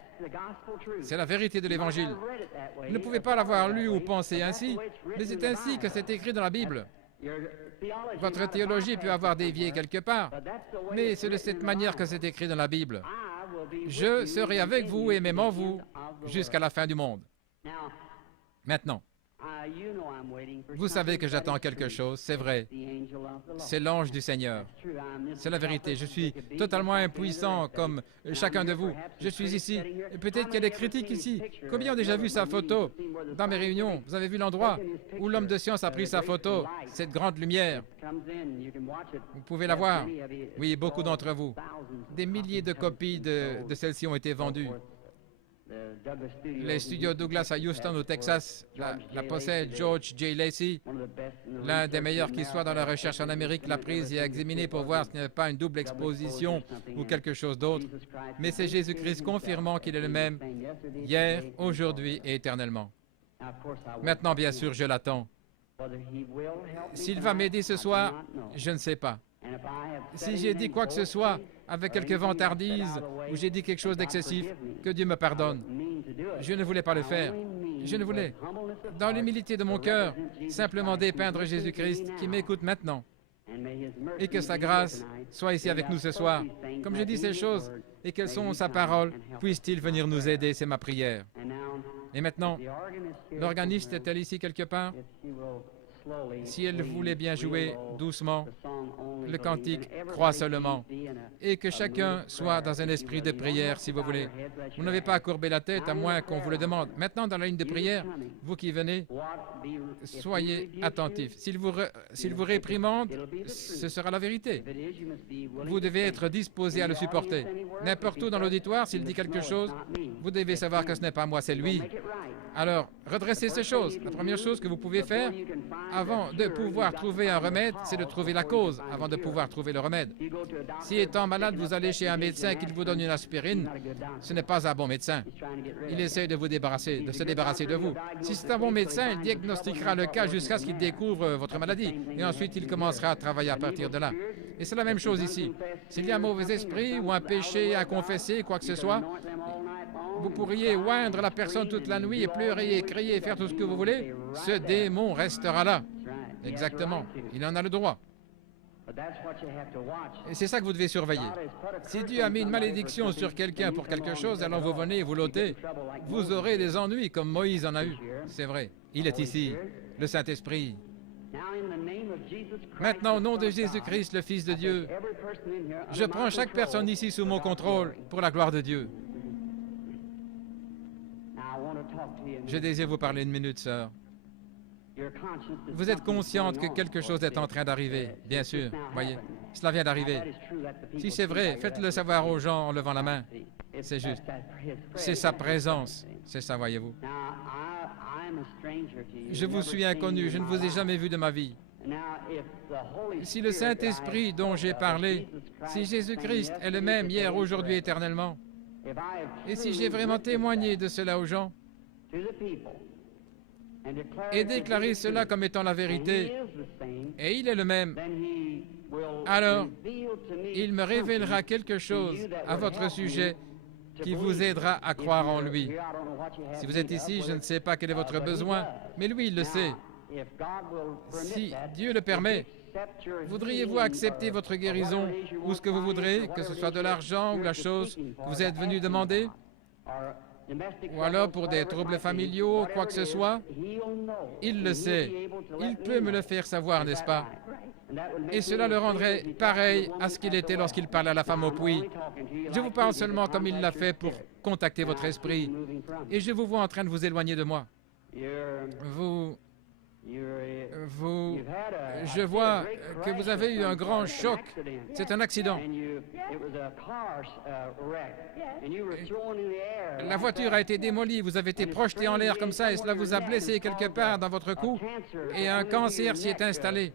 C'est la vérité de l'Évangile. Vous ne pouvez pas l'avoir lu ou pensé ainsi, mais c'est ainsi que c'est écrit dans la Bible. Votre théologie peut avoir dévié quelque part, mais c'est de cette manière que c'est écrit dans la Bible. Je serai avec vous et même en vous jusqu'à la fin du monde. Maintenant, vous savez que j'attends quelque chose, c'est vrai. C'est l'ange du Seigneur. C'est la vérité. Je suis totalement impuissant comme chacun de vous. Je suis ici. Et peut-être qu'il y a des critiques ici. Combien ont déjà vu sa photo dans mes réunions? Vous avez vu l'endroit où l'homme de science a pris sa photo, cette grande lumière. Vous pouvez la voir. Oui, beaucoup d'entre vous. Des milliers de copies de celle-ci ont été vendues. Les studios Douglas à Houston, au Texas, la possède George J. Lacey, l'un des meilleurs qui soit dans la recherche en Amérique, l'a prise et a examiné pour voir s'il n'y avait pas une double exposition ou quelque chose d'autre. Mais c'est Jésus-Christ confirmant qu'il est le même hier, aujourd'hui et éternellement. Maintenant, bien sûr, je l'attends. S'il va m'aider ce soir, je ne sais pas. Si j'ai dit quoi que ce soit avec quelques vantardises ou j'ai dit quelque chose d'excessif, que Dieu me pardonne. Je ne voulais pas le faire. Je ne voulais, dans l'humilité de mon cœur, simplement dépeindre Jésus-Christ qui m'écoute maintenant. Et que sa grâce soit ici avec nous ce soir. Comme je dis ces choses et qu'elles sont sa parole, puisse-t-il venir nous aider, c'est ma prière. Et maintenant, l'organiste est-elle ici quelque part? Si elle voulait bien jouer doucement le cantique « Crois seulement » et que chacun soit dans un esprit de prière, si vous voulez. Vous n'avez pas à courber la tête, à moins qu'on vous le demande. Maintenant, dans la ligne de prière, vous qui venez, soyez attentifs. S'il vous réprimande, ce sera la vérité. Vous devez être disposé à le supporter. N'importe où dans l'auditoire, s'il dit quelque chose, vous devez savoir que ce n'est pas moi, c'est lui. Alors, redressez ces choses. La première chose que vous pouvez faire, avant de pouvoir trouver un remède, c'est de trouver la cause, avant de pouvoir trouver le remède. Si étant malade, vous allez chez un médecin qui vous donne une aspirine, ce n'est pas un bon médecin. Il essaie de se débarrasser de vous. Si c'est un bon médecin, il diagnostiquera le cas jusqu'à ce qu'il découvre votre maladie. Et ensuite, il commencera à travailler à partir de là. Et c'est la même chose ici. S'il y a un mauvais esprit ou un péché à confesser, quoi que ce soit, vous pourriez oindre la personne toute la nuit et pleurer et crier et faire tout ce que vous voulez. Ce démon restera là. Exactement. Il en a le droit. Et c'est ça que vous devez surveiller. Si Dieu a mis une malédiction sur quelqu'un pour quelque chose, alors vous venez et vous l'ôtez. Vous aurez des ennuis comme Moïse en a eu. C'est vrai. Il est ici, le Saint-Esprit. Maintenant, au nom de Jésus-Christ, le Fils de Dieu, je prends chaque personne ici sous mon contrôle pour la gloire de Dieu. Je désire vous parler une minute, sœur. Vous êtes consciente que quelque chose est en train d'arriver, bien sûr, voyez. Cela vient d'arriver. Si c'est vrai, faites-le savoir aux gens en levant la main. C'est juste. C'est sa présence. C'est ça, voyez-vous. Je vous suis inconnu, je ne vous ai jamais vu de ma vie. Si le Saint-Esprit dont j'ai parlé, si Jésus-Christ est le même hier, aujourd'hui, éternellement, et si j'ai vraiment témoigné de cela aux gens, et déclaré cela comme étant la vérité, et il est le même, alors il me révélera quelque chose à votre sujet qui vous aidera à croire en lui. Si vous êtes ici, je ne sais pas quel est votre besoin, mais lui, il le sait. Si Dieu le permet, voudriez-vous accepter votre guérison ou ce que vous voudrez, que ce soit de l'argent ou la chose que vous êtes venu demander, ou alors pour des troubles familiaux, quoi que ce soit? Il le sait. Il peut me le faire savoir, n'est-ce pas? Et cela le rendrait pareil à ce qu'il était lorsqu'il parlait à la femme au puits. Je vous parle seulement comme il l'a fait pour contacter votre esprit. Et je vous vois en train de vous éloigner de moi. Je vois que vous avez eu un grand choc. C'est un accident. La voiture a été démolie, vous avez été projeté en l'air comme ça et cela vous a blessé quelque part dans votre cou et un cancer s'y est installé.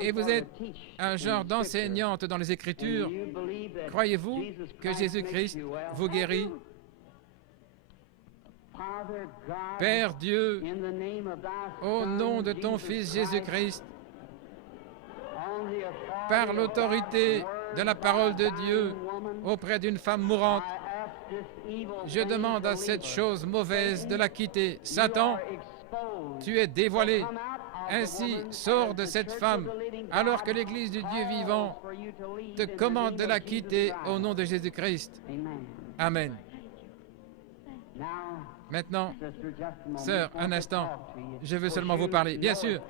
Et vous êtes un genre d'enseignante dans les Écritures. Croyez-vous que Jésus-Christ vous guérit? Père Dieu, au nom de ton Fils Jésus-Christ, par l'autorité de la parole de Dieu auprès d'une femme mourante, je demande à cette chose mauvaise de la quitter. Satan, tu es dévoilé. Ainsi, sors de cette femme, alors que l'Église du Dieu vivant te commande de la quitter au nom de Jésus-Christ. Amen. Maintenant, sœur, un instant, je veux seulement vous parler. Bien sûr,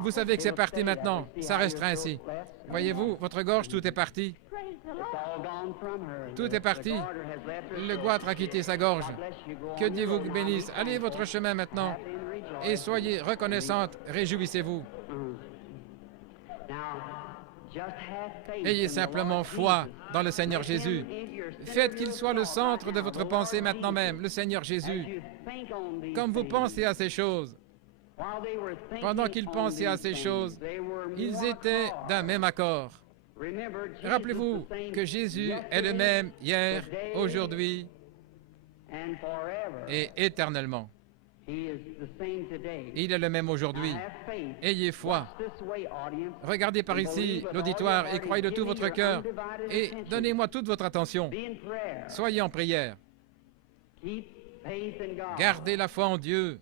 vous savez que c'est parti maintenant, ça restera ainsi. Voyez-vous, votre gorge, tout est parti. Tout est parti. Le goitre a quitté sa gorge. Que Dieu vous bénisse. Allez votre chemin maintenant et soyez reconnaissante, réjouissez-vous. Ayez simplement foi dans le Seigneur Jésus. Faites qu'il soit le centre de votre pensée maintenant même, le Seigneur Jésus. Comme vous pensez à ces choses, pendant qu'ils pensaient à ces choses, ils étaient d'un même accord. Rappelez-vous que Jésus est le même hier, aujourd'hui et éternellement. Il est le même aujourd'hui. Ayez foi. Regardez par ici l'auditoire et croyez de tout votre cœur et donnez-moi toute votre attention. Soyez en prière. Gardez la foi en Dieu.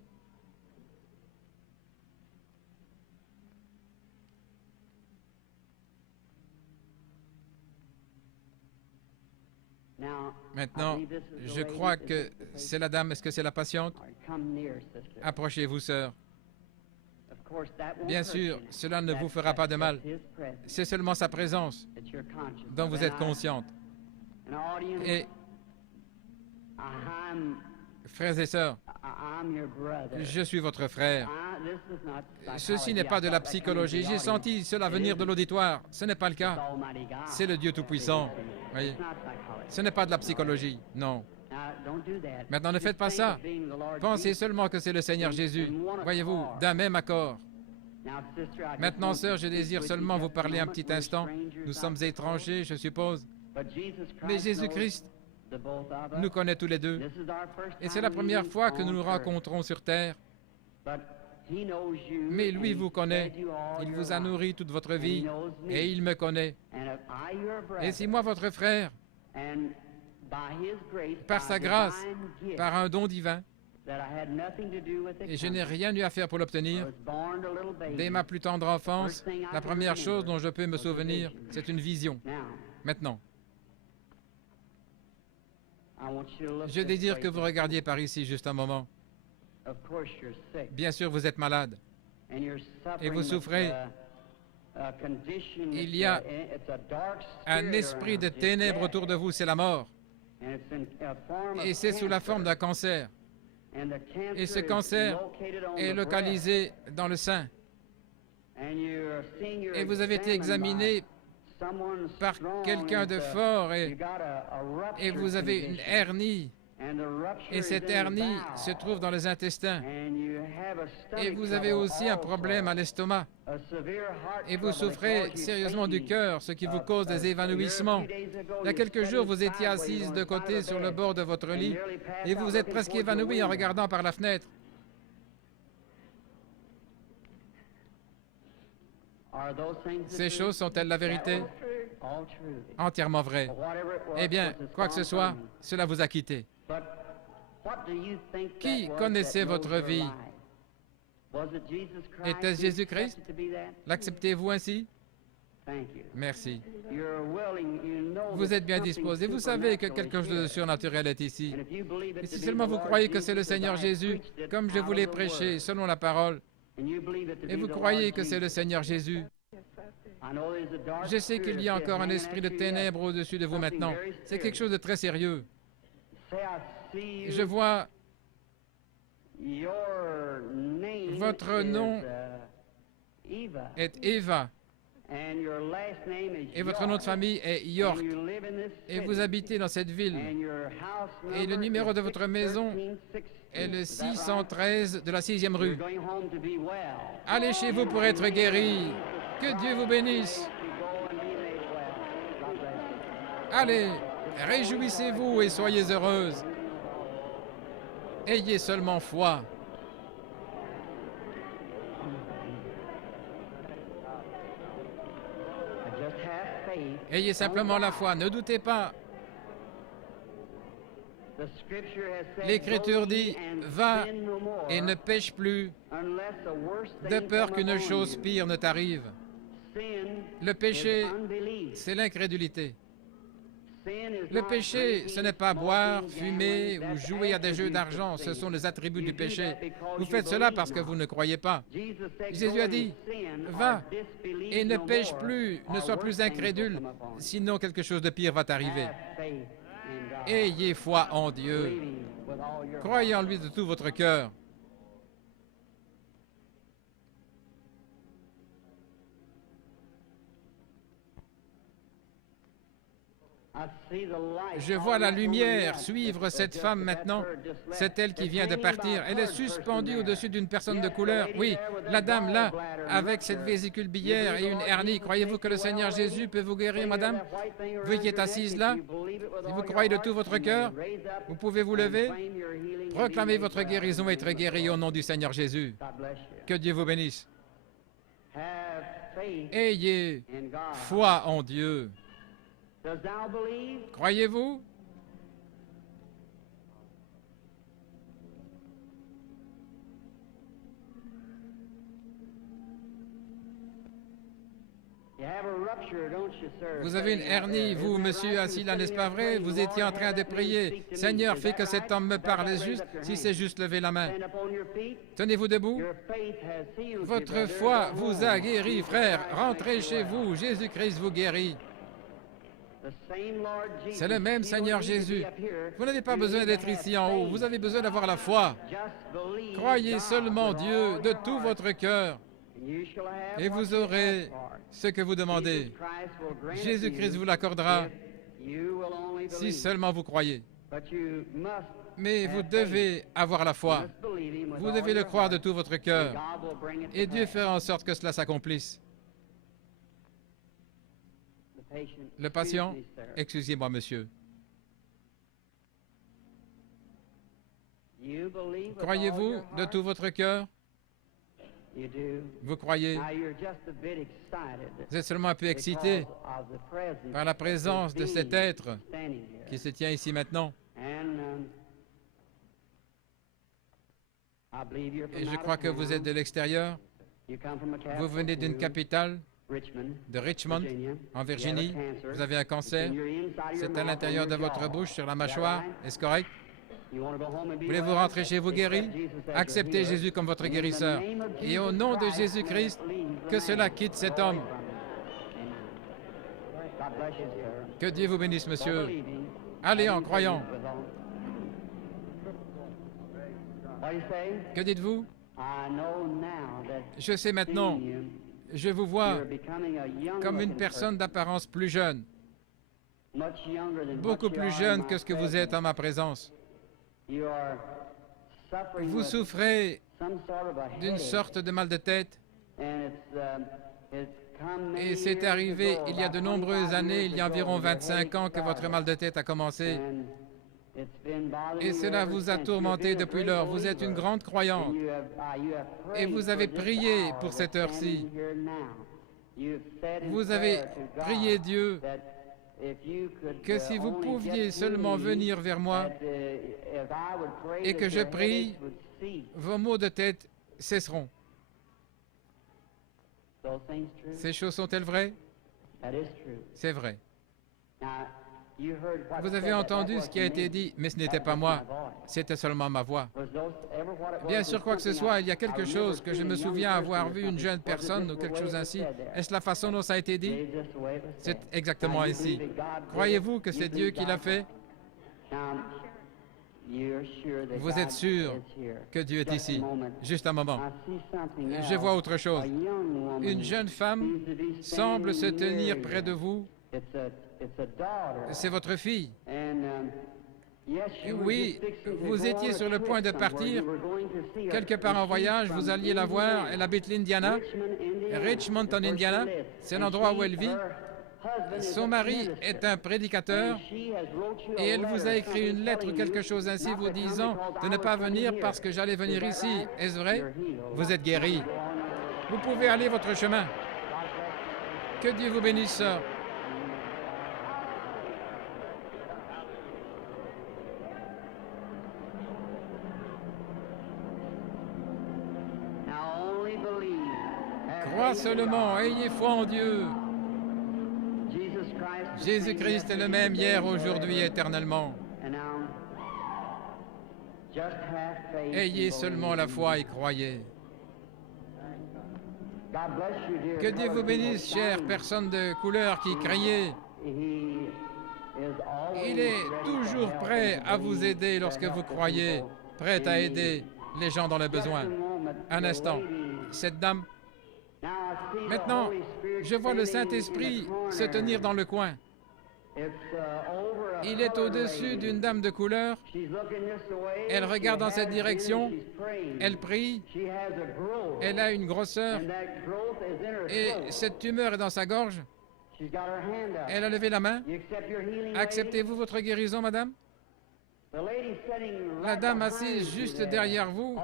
Maintenant, je crois que c'est la dame. Est-ce que c'est la patiente? Approchez-vous, sœur. Bien sûr, cela ne vous fera pas de mal. C'est seulement sa présence dont vous êtes consciente. Et, frères et sœurs, je suis votre frère. Ceci n'est pas de la psychologie. J'ai senti cela venir de l'auditoire. Ce n'est pas le cas. C'est le Dieu Tout-Puissant. Voyez? Ce n'est pas de la psychologie, non. Maintenant, ne faites pas ça. Pensez seulement que c'est le Seigneur Jésus. Voyez-vous, d'un même accord. Maintenant, sœur, je désire seulement vous parler un petit instant. Nous sommes étrangers, je suppose. Mais Jésus-Christ nous connaît tous les deux. Et c'est la première fois que nous nous rencontrons sur terre. Mais lui vous connaît. Il vous a nourri toute votre vie. Et il me connaît. Et si moi, votre frère, par sa grâce, par un don divin, et je n'ai rien eu à faire pour l'obtenir, dès ma plus tendre enfance, la première chose dont je peux me souvenir, c'est une vision. Maintenant, je désire que vous regardiez par ici juste un moment. Bien sûr, vous êtes malade et vous souffrez. Il y a un esprit de ténèbres autour de vous, c'est la mort. Et c'est sous la forme d'un cancer. Et ce cancer est localisé dans le sein. Et vous avez été examiné par quelqu'un de fort et vous avez une hernie. Et cette hernie se trouve dans les intestins. Et vous avez aussi un problème à l'estomac. Et vous souffrez sérieusement du cœur, ce qui vous cause des évanouissements. Il y a quelques jours, vous étiez assise de côté sur le bord de votre lit et vous êtes presque évanouie en regardant par la fenêtre. Ces choses sont-elles la vérité? Entièrement vraies. Eh bien, quoi que ce soit, cela vous a quitté. Qui connaissait votre vie? Était-ce Jésus-Christ? L'acceptez-vous ainsi? Merci. Vous êtes bien disposé. Vous savez que quelque chose de surnaturel est ici. Et si seulement vous croyez que c'est le Seigneur Jésus, comme je vous l'ai prêché, selon la parole, et vous croyez que c'est le Seigneur Jésus, je sais qu'il y a encore un esprit de ténèbres au-dessus de vous maintenant. C'est quelque chose de très sérieux. Je vois votre nom est Eva et votre nom de famille est York et vous habitez dans cette ville et le numéro de votre maison est le 613 de la 6e rue. Allez chez vous pour être guéri. Que Dieu vous bénisse. Allez, réjouissez-vous et soyez heureuses. Ayez seulement foi. Ayez simplement la foi, ne doutez pas. L'Écriture dit, va et ne pêche plus, de peur qu'une chose pire ne t'arrive. Le péché, c'est l'incrédulité. Le péché, ce n'est pas boire, fumer ou jouer à des jeux d'argent, ce sont les attributs du péché. Vous faites cela parce que vous ne croyez pas. Jésus a dit, va et ne pêche plus, ne sois plus incrédule, sinon quelque chose de pire va t'arriver. Ayez foi en Dieu. Croyez en lui de tout votre cœur. Je vois la lumière suivre cette femme maintenant. C'est elle qui vient de partir. Elle est suspendue au-dessus d'une personne de couleur. Oui, la dame là, avec cette vésicule biliaire et une hernie. Croyez-vous que le Seigneur Jésus peut vous guérir, madame? Vous qui êtes assise là, si vous croyez de tout votre cœur, vous pouvez vous lever, proclamer votre guérison et être guéri au nom du Seigneur Jésus. Que Dieu vous bénisse. Ayez foi en Dieu. Croyez-vous? Vous avez une hernie, vous, monsieur, assis là, n'est-ce pas vrai? Vous étiez en train de prier. Seigneur, fais que cet homme me parle juste. Si c'est juste, levez la main. Tenez-vous debout. Votre foi vous a guéri, frère. Rentrez chez vous. Jésus-Christ vous guérit. C'est le même Seigneur Jésus. Vous n'avez pas besoin d'être ici en haut. Vous avez besoin d'avoir la foi. Croyez seulement Dieu de tout votre cœur et vous aurez ce que vous demandez. Jésus-Christ vous l'accordera si seulement vous croyez. Mais vous devez avoir la foi. Vous devez le croire de tout votre cœur. Et Dieu fera en sorte que cela s'accomplisse. Le patient, excusez-moi, monsieur. Croyez-vous de tout votre cœur? Vous croyez? Vous êtes seulement un peu excité par la présence de cet être qui se tient ici maintenant. Et je crois que vous êtes de l'extérieur. Vous venez d'une capitale, de Richmond, en Virginie. Vous avez un cancer. C'est à l'intérieur de votre bouche, sur la mâchoire. Est-ce correct? Voulez-vous rentrer chez vous guéri? Acceptez Jésus comme votre guérisseur. Et au nom de Jésus-Christ, que cela quitte cet homme. Que Dieu vous bénisse, monsieur. Allez en croyant. Que dites-vous? Je sais maintenant, je vous vois comme une personne d'apparence plus jeune, beaucoup plus jeune que ce que vous êtes en ma présence. Vous souffrez d'une sorte de mal de tête et c'est arrivé il y a de nombreuses années, il y a environ 25 ans que votre mal de tête a commencé. Et cela vous a tourmenté depuis lors. Vous êtes une grande croyante. Et vous avez prié pour cette heure-ci. Vous avez prié Dieu que si vous pouviez seulement venir vers moi et que je prie, vos maux de tête cesseront. Ces choses sont-elles vraies? C'est vrai. Vous avez entendu ce qui a été dit, mais ce n'était pas moi, c'était seulement ma voix. Bien sûr, quoi que ce soit, il y a quelque chose que je me souviens avoir vu une jeune personne ou quelque chose ainsi. Est-ce la façon dont ça a été dit? C'est exactement ainsi. Croyez-vous que c'est Dieu qui l'a fait? Vous êtes sûr que Dieu est ici? Juste un moment. Je vois autre chose. Une jeune femme semble se tenir près de vous. C'est votre fille. Oui, vous étiez sur le point de partir. Quelque part en voyage, vous alliez la voir. Elle habite l'Indiana, Richmond en Indiana. C'est l'endroit où elle vit. Son mari est un prédicateur et elle vous a écrit une lettre ou quelque chose ainsi vous disant de ne pas venir parce que j'allais venir ici. Est-ce vrai? Vous êtes guéri. Vous pouvez aller votre chemin. Que Dieu vous bénisse. Crois seulement, ayez foi en Dieu. Jésus-Christ est le même hier, aujourd'hui, éternellement. Ayez seulement la foi et croyez. Que Dieu vous bénisse, chère personne de couleur qui criait. Il est toujours prêt à vous aider lorsque vous croyez, prêt à aider les gens dans le besoin. Un instant, cette dame. Maintenant, je vois le Saint-Esprit se tenir dans le coin. Il est au-dessus d'une dame de couleur. Elle regarde dans cette direction. Elle prie. Elle a une grosseur. Et cette tumeur est dans sa gorge. Elle a levé la main. Acceptez-vous votre guérison, madame? La dame assise juste derrière vous,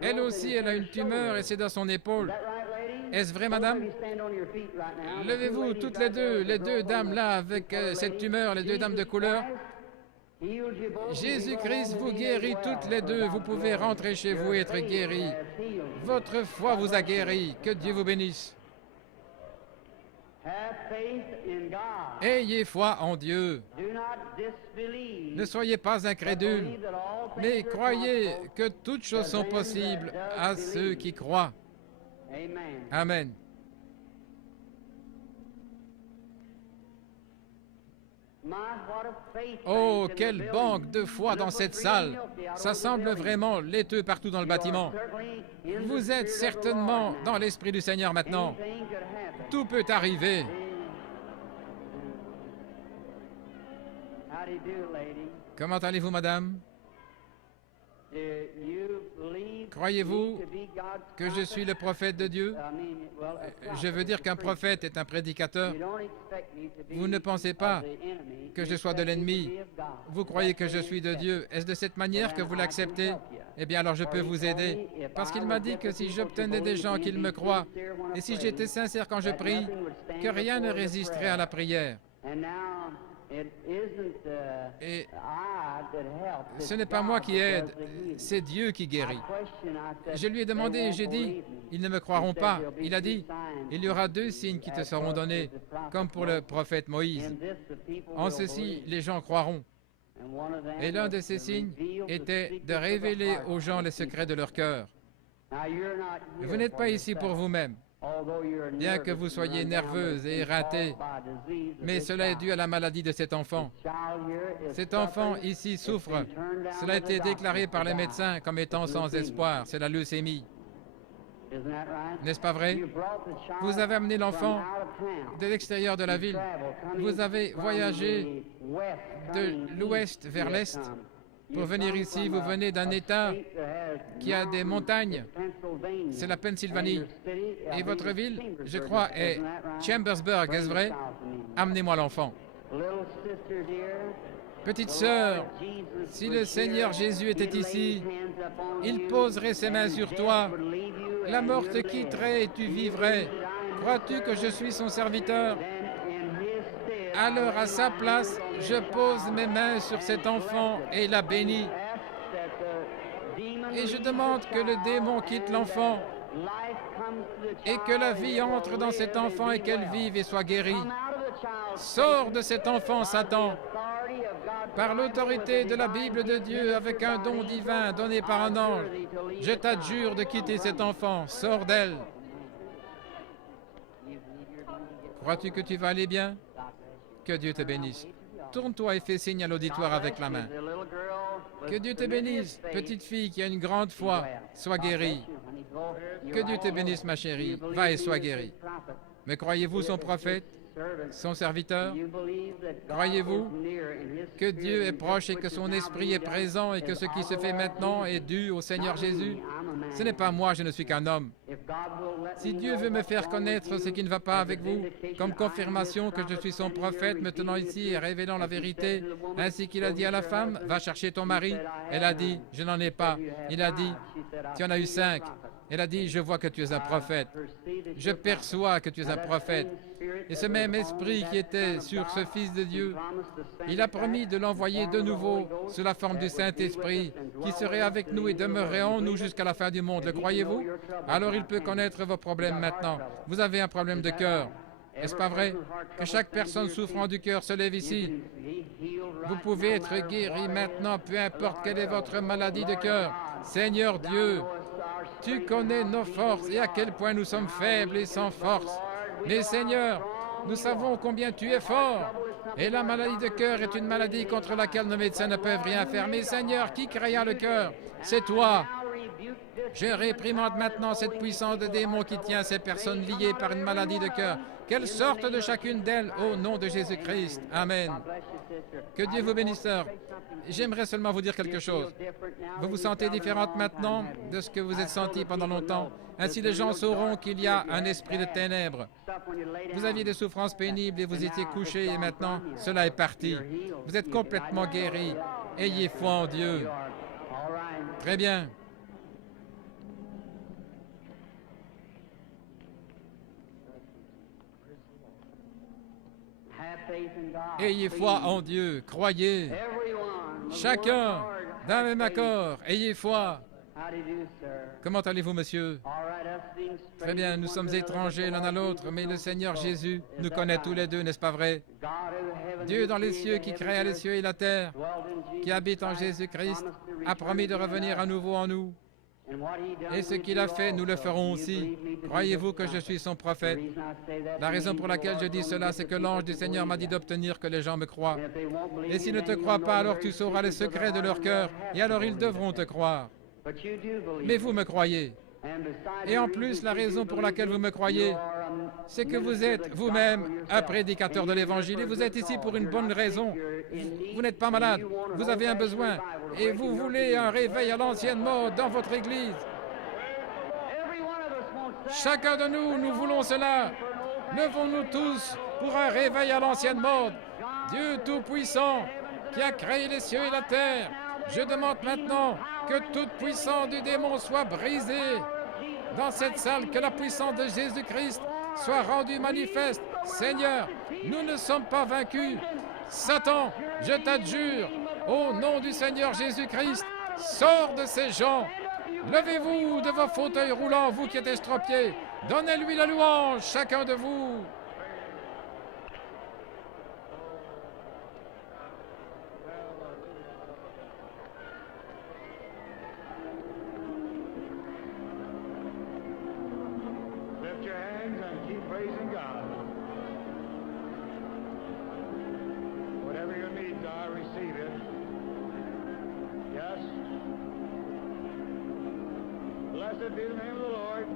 elle aussi, elle a une tumeur et c'est dans son épaule. Est-ce vrai, madame? Levez-vous toutes les deux dames là avec cette tumeur, les deux dames de couleur. Jésus-Christ vous guérit toutes les deux. Vous pouvez rentrer chez vous et être guéris. Votre foi vous a guéri. Que Dieu vous bénisse. Ayez foi en Dieu. Ne soyez pas incrédules, mais croyez que toutes choses sont possibles à ceux qui croient. Amen. Oh, quelle banque de foi dans cette salle! Ça semble vraiment laiteux partout dans le bâtiment. Vous êtes certainement dans l'Esprit du Seigneur maintenant. Tout peut arriver. Comment allez-vous, madame? Croyez-vous que je suis le prophète de Dieu? Je veux dire qu'un prophète est un prédicateur. Vous ne pensez pas que je sois de l'ennemi. Vous croyez que je suis de Dieu. Est-ce de cette manière que vous l'acceptez? Eh bien, alors je peux vous aider. Parce qu'il m'a dit que si j'obtenais des gens qui me croient, et si j'étais sincère quand je prie, que rien ne résisterait à la prière. Et ce n'est pas moi qui aide, c'est Dieu qui guérit. Je lui ai demandé et j'ai dit, ils ne me croiront pas. Il a dit, il y aura 2 signes qui te seront donnés, comme pour le prophète Moïse. En ceci, les gens croiront. Et l'un de ces signes était de révéler aux gens les secrets de leur cœur. Vous n'êtes pas ici pour vous-même. Bien que vous soyez nerveuse et éreintée, mais cela est dû à la maladie de cet enfant. Cet enfant ici souffre. Cela a été déclaré par les médecins comme étant sans espoir. C'est la leucémie. N'est-ce pas vrai? Vous avez amené l'enfant de l'extérieur de la ville. Vous avez voyagé de l'ouest vers l'est pour venir ici. Vous venez d'un État qui a des montagnes. C'est la Pennsylvanie. Et votre ville, je crois, est Chambersburg. Est-ce vrai? Amenez-moi l'enfant. Petite sœur, si le Seigneur Jésus était ici, il poserait ses mains sur toi. La mort te quitterait et tu vivrais. Crois-tu que je suis son serviteur? Alors, à sa place, je pose mes mains sur cet enfant et la bénis. Et je demande que le démon quitte l'enfant et que la vie entre dans cet enfant et qu'elle vive et soit guérie. Sors de cet enfant, Satan, par l'autorité de la Bible de Dieu, avec un don divin donné par un ange. Je t'adjure de quitter cet enfant. Sors d'elle. Crois-tu que tu vas aller bien? Que Dieu te bénisse. Tourne-toi et fais signe à l'auditoire avec la main. Que Dieu te bénisse, petite fille qui a une grande foi. Sois guérie. Que Dieu te bénisse, ma chérie. Va et sois guérie. Mais croyez-vous son prophète, son serviteur? Croyez-vous que Dieu est proche et que son esprit est présent et que ce qui se fait maintenant est dû au Seigneur Jésus? Ce n'est pas moi, je ne suis qu'un homme. Si Dieu veut me faire connaître ce qui ne va pas avec vous, comme confirmation que je suis son prophète, me tenant ici et révélant la vérité, ainsi qu'il a dit à la femme, va chercher ton mari. Elle a dit, je n'en ai pas. Il a dit, tu en as eu 5. Elle a dit, je vois que tu es un prophète. Je perçois que tu es un prophète. Et ce même esprit qui était sur ce Fils de Dieu, il a promis de l'envoyer de nouveau sous la forme du Saint-Esprit, qui serait avec nous et demeurerait en nous jusqu'à la fin du monde. Le croyez-vous? Alors il peut connaître vos problèmes maintenant. Vous avez un problème de cœur. Est-ce pas vrai? Que chaque personne souffrant du cœur se lève ici. Vous pouvez être guéri maintenant, peu importe quelle est votre maladie de cœur. Seigneur Dieu, tu connais nos forces et à quel point nous sommes faibles et sans force. Mais Seigneur, nous savons combien tu es fort. Et la maladie de cœur est une maladie contre laquelle nos médecins ne peuvent rien faire. Mais Seigneur, qui créa le cœur? C'est toi. Je réprimande maintenant cette puissance de démon qui tient ces personnes liées par une maladie de cœur. Qu'elles sortent de chacune d'elles au nom de Jésus-Christ. Amen. Que Dieu vous bénisse, sœur. J'aimerais seulement vous dire quelque chose. Vous vous sentez différente maintenant de ce que vous êtes senti pendant longtemps. Ainsi, les gens sauront qu'il y a un esprit de ténèbres. Vous aviez des souffrances pénibles et vous étiez couché et maintenant, cela est parti. Vous êtes complètement guéri. Ayez foi en Dieu. Très bien. Ayez foi en Dieu, croyez. Chacun d'un même accord, ayez foi. Comment allez-vous, monsieur? Très bien, nous sommes étrangers l'un à l'autre, mais le Seigneur Jésus nous connaît tous les deux, n'est-ce pas vrai? Dieu dans les cieux qui créa les cieux et la terre, qui habite en Jésus-Christ, a promis de revenir à nouveau en nous. Et ce qu'il a fait, nous le ferons aussi. Croyez-vous que je suis son prophète? La raison pour laquelle je dis cela, c'est que l'ange du Seigneur m'a dit d'obtenir que les gens me croient. Et s'ils ne te croient pas, alors tu sauras les secrets de leur cœur, et alors ils devront te croire. Mais vous me croyez. Et en plus, la raison pour laquelle vous me croyez, c'est que vous êtes vous-même un prédicateur de l'Évangile et vous êtes ici pour une bonne raison. Vous n'êtes pas malade, vous avez un besoin et vous voulez un réveil à l'ancienne mode dans votre Église. Chacun de nous, nous voulons cela. Levons-nous tous pour un réveil à l'ancienne mode. Dieu Tout-Puissant, qui a créé les cieux et la terre, je demande maintenant que toute puissance du démon soit brisée dans cette salle, que la puissance de Jésus-Christ soit rendue manifeste. Seigneur, nous ne sommes pas vaincus. Satan, je t'adjure, au nom du Seigneur Jésus-Christ, sors de ces gens. Levez-vous de vos fauteuils roulants, vous qui êtes estropiés. Donnez-lui la louange, chacun de vous. praising God. Whatever your needs are, receive it. Yes. Blessed be the name of the Lord.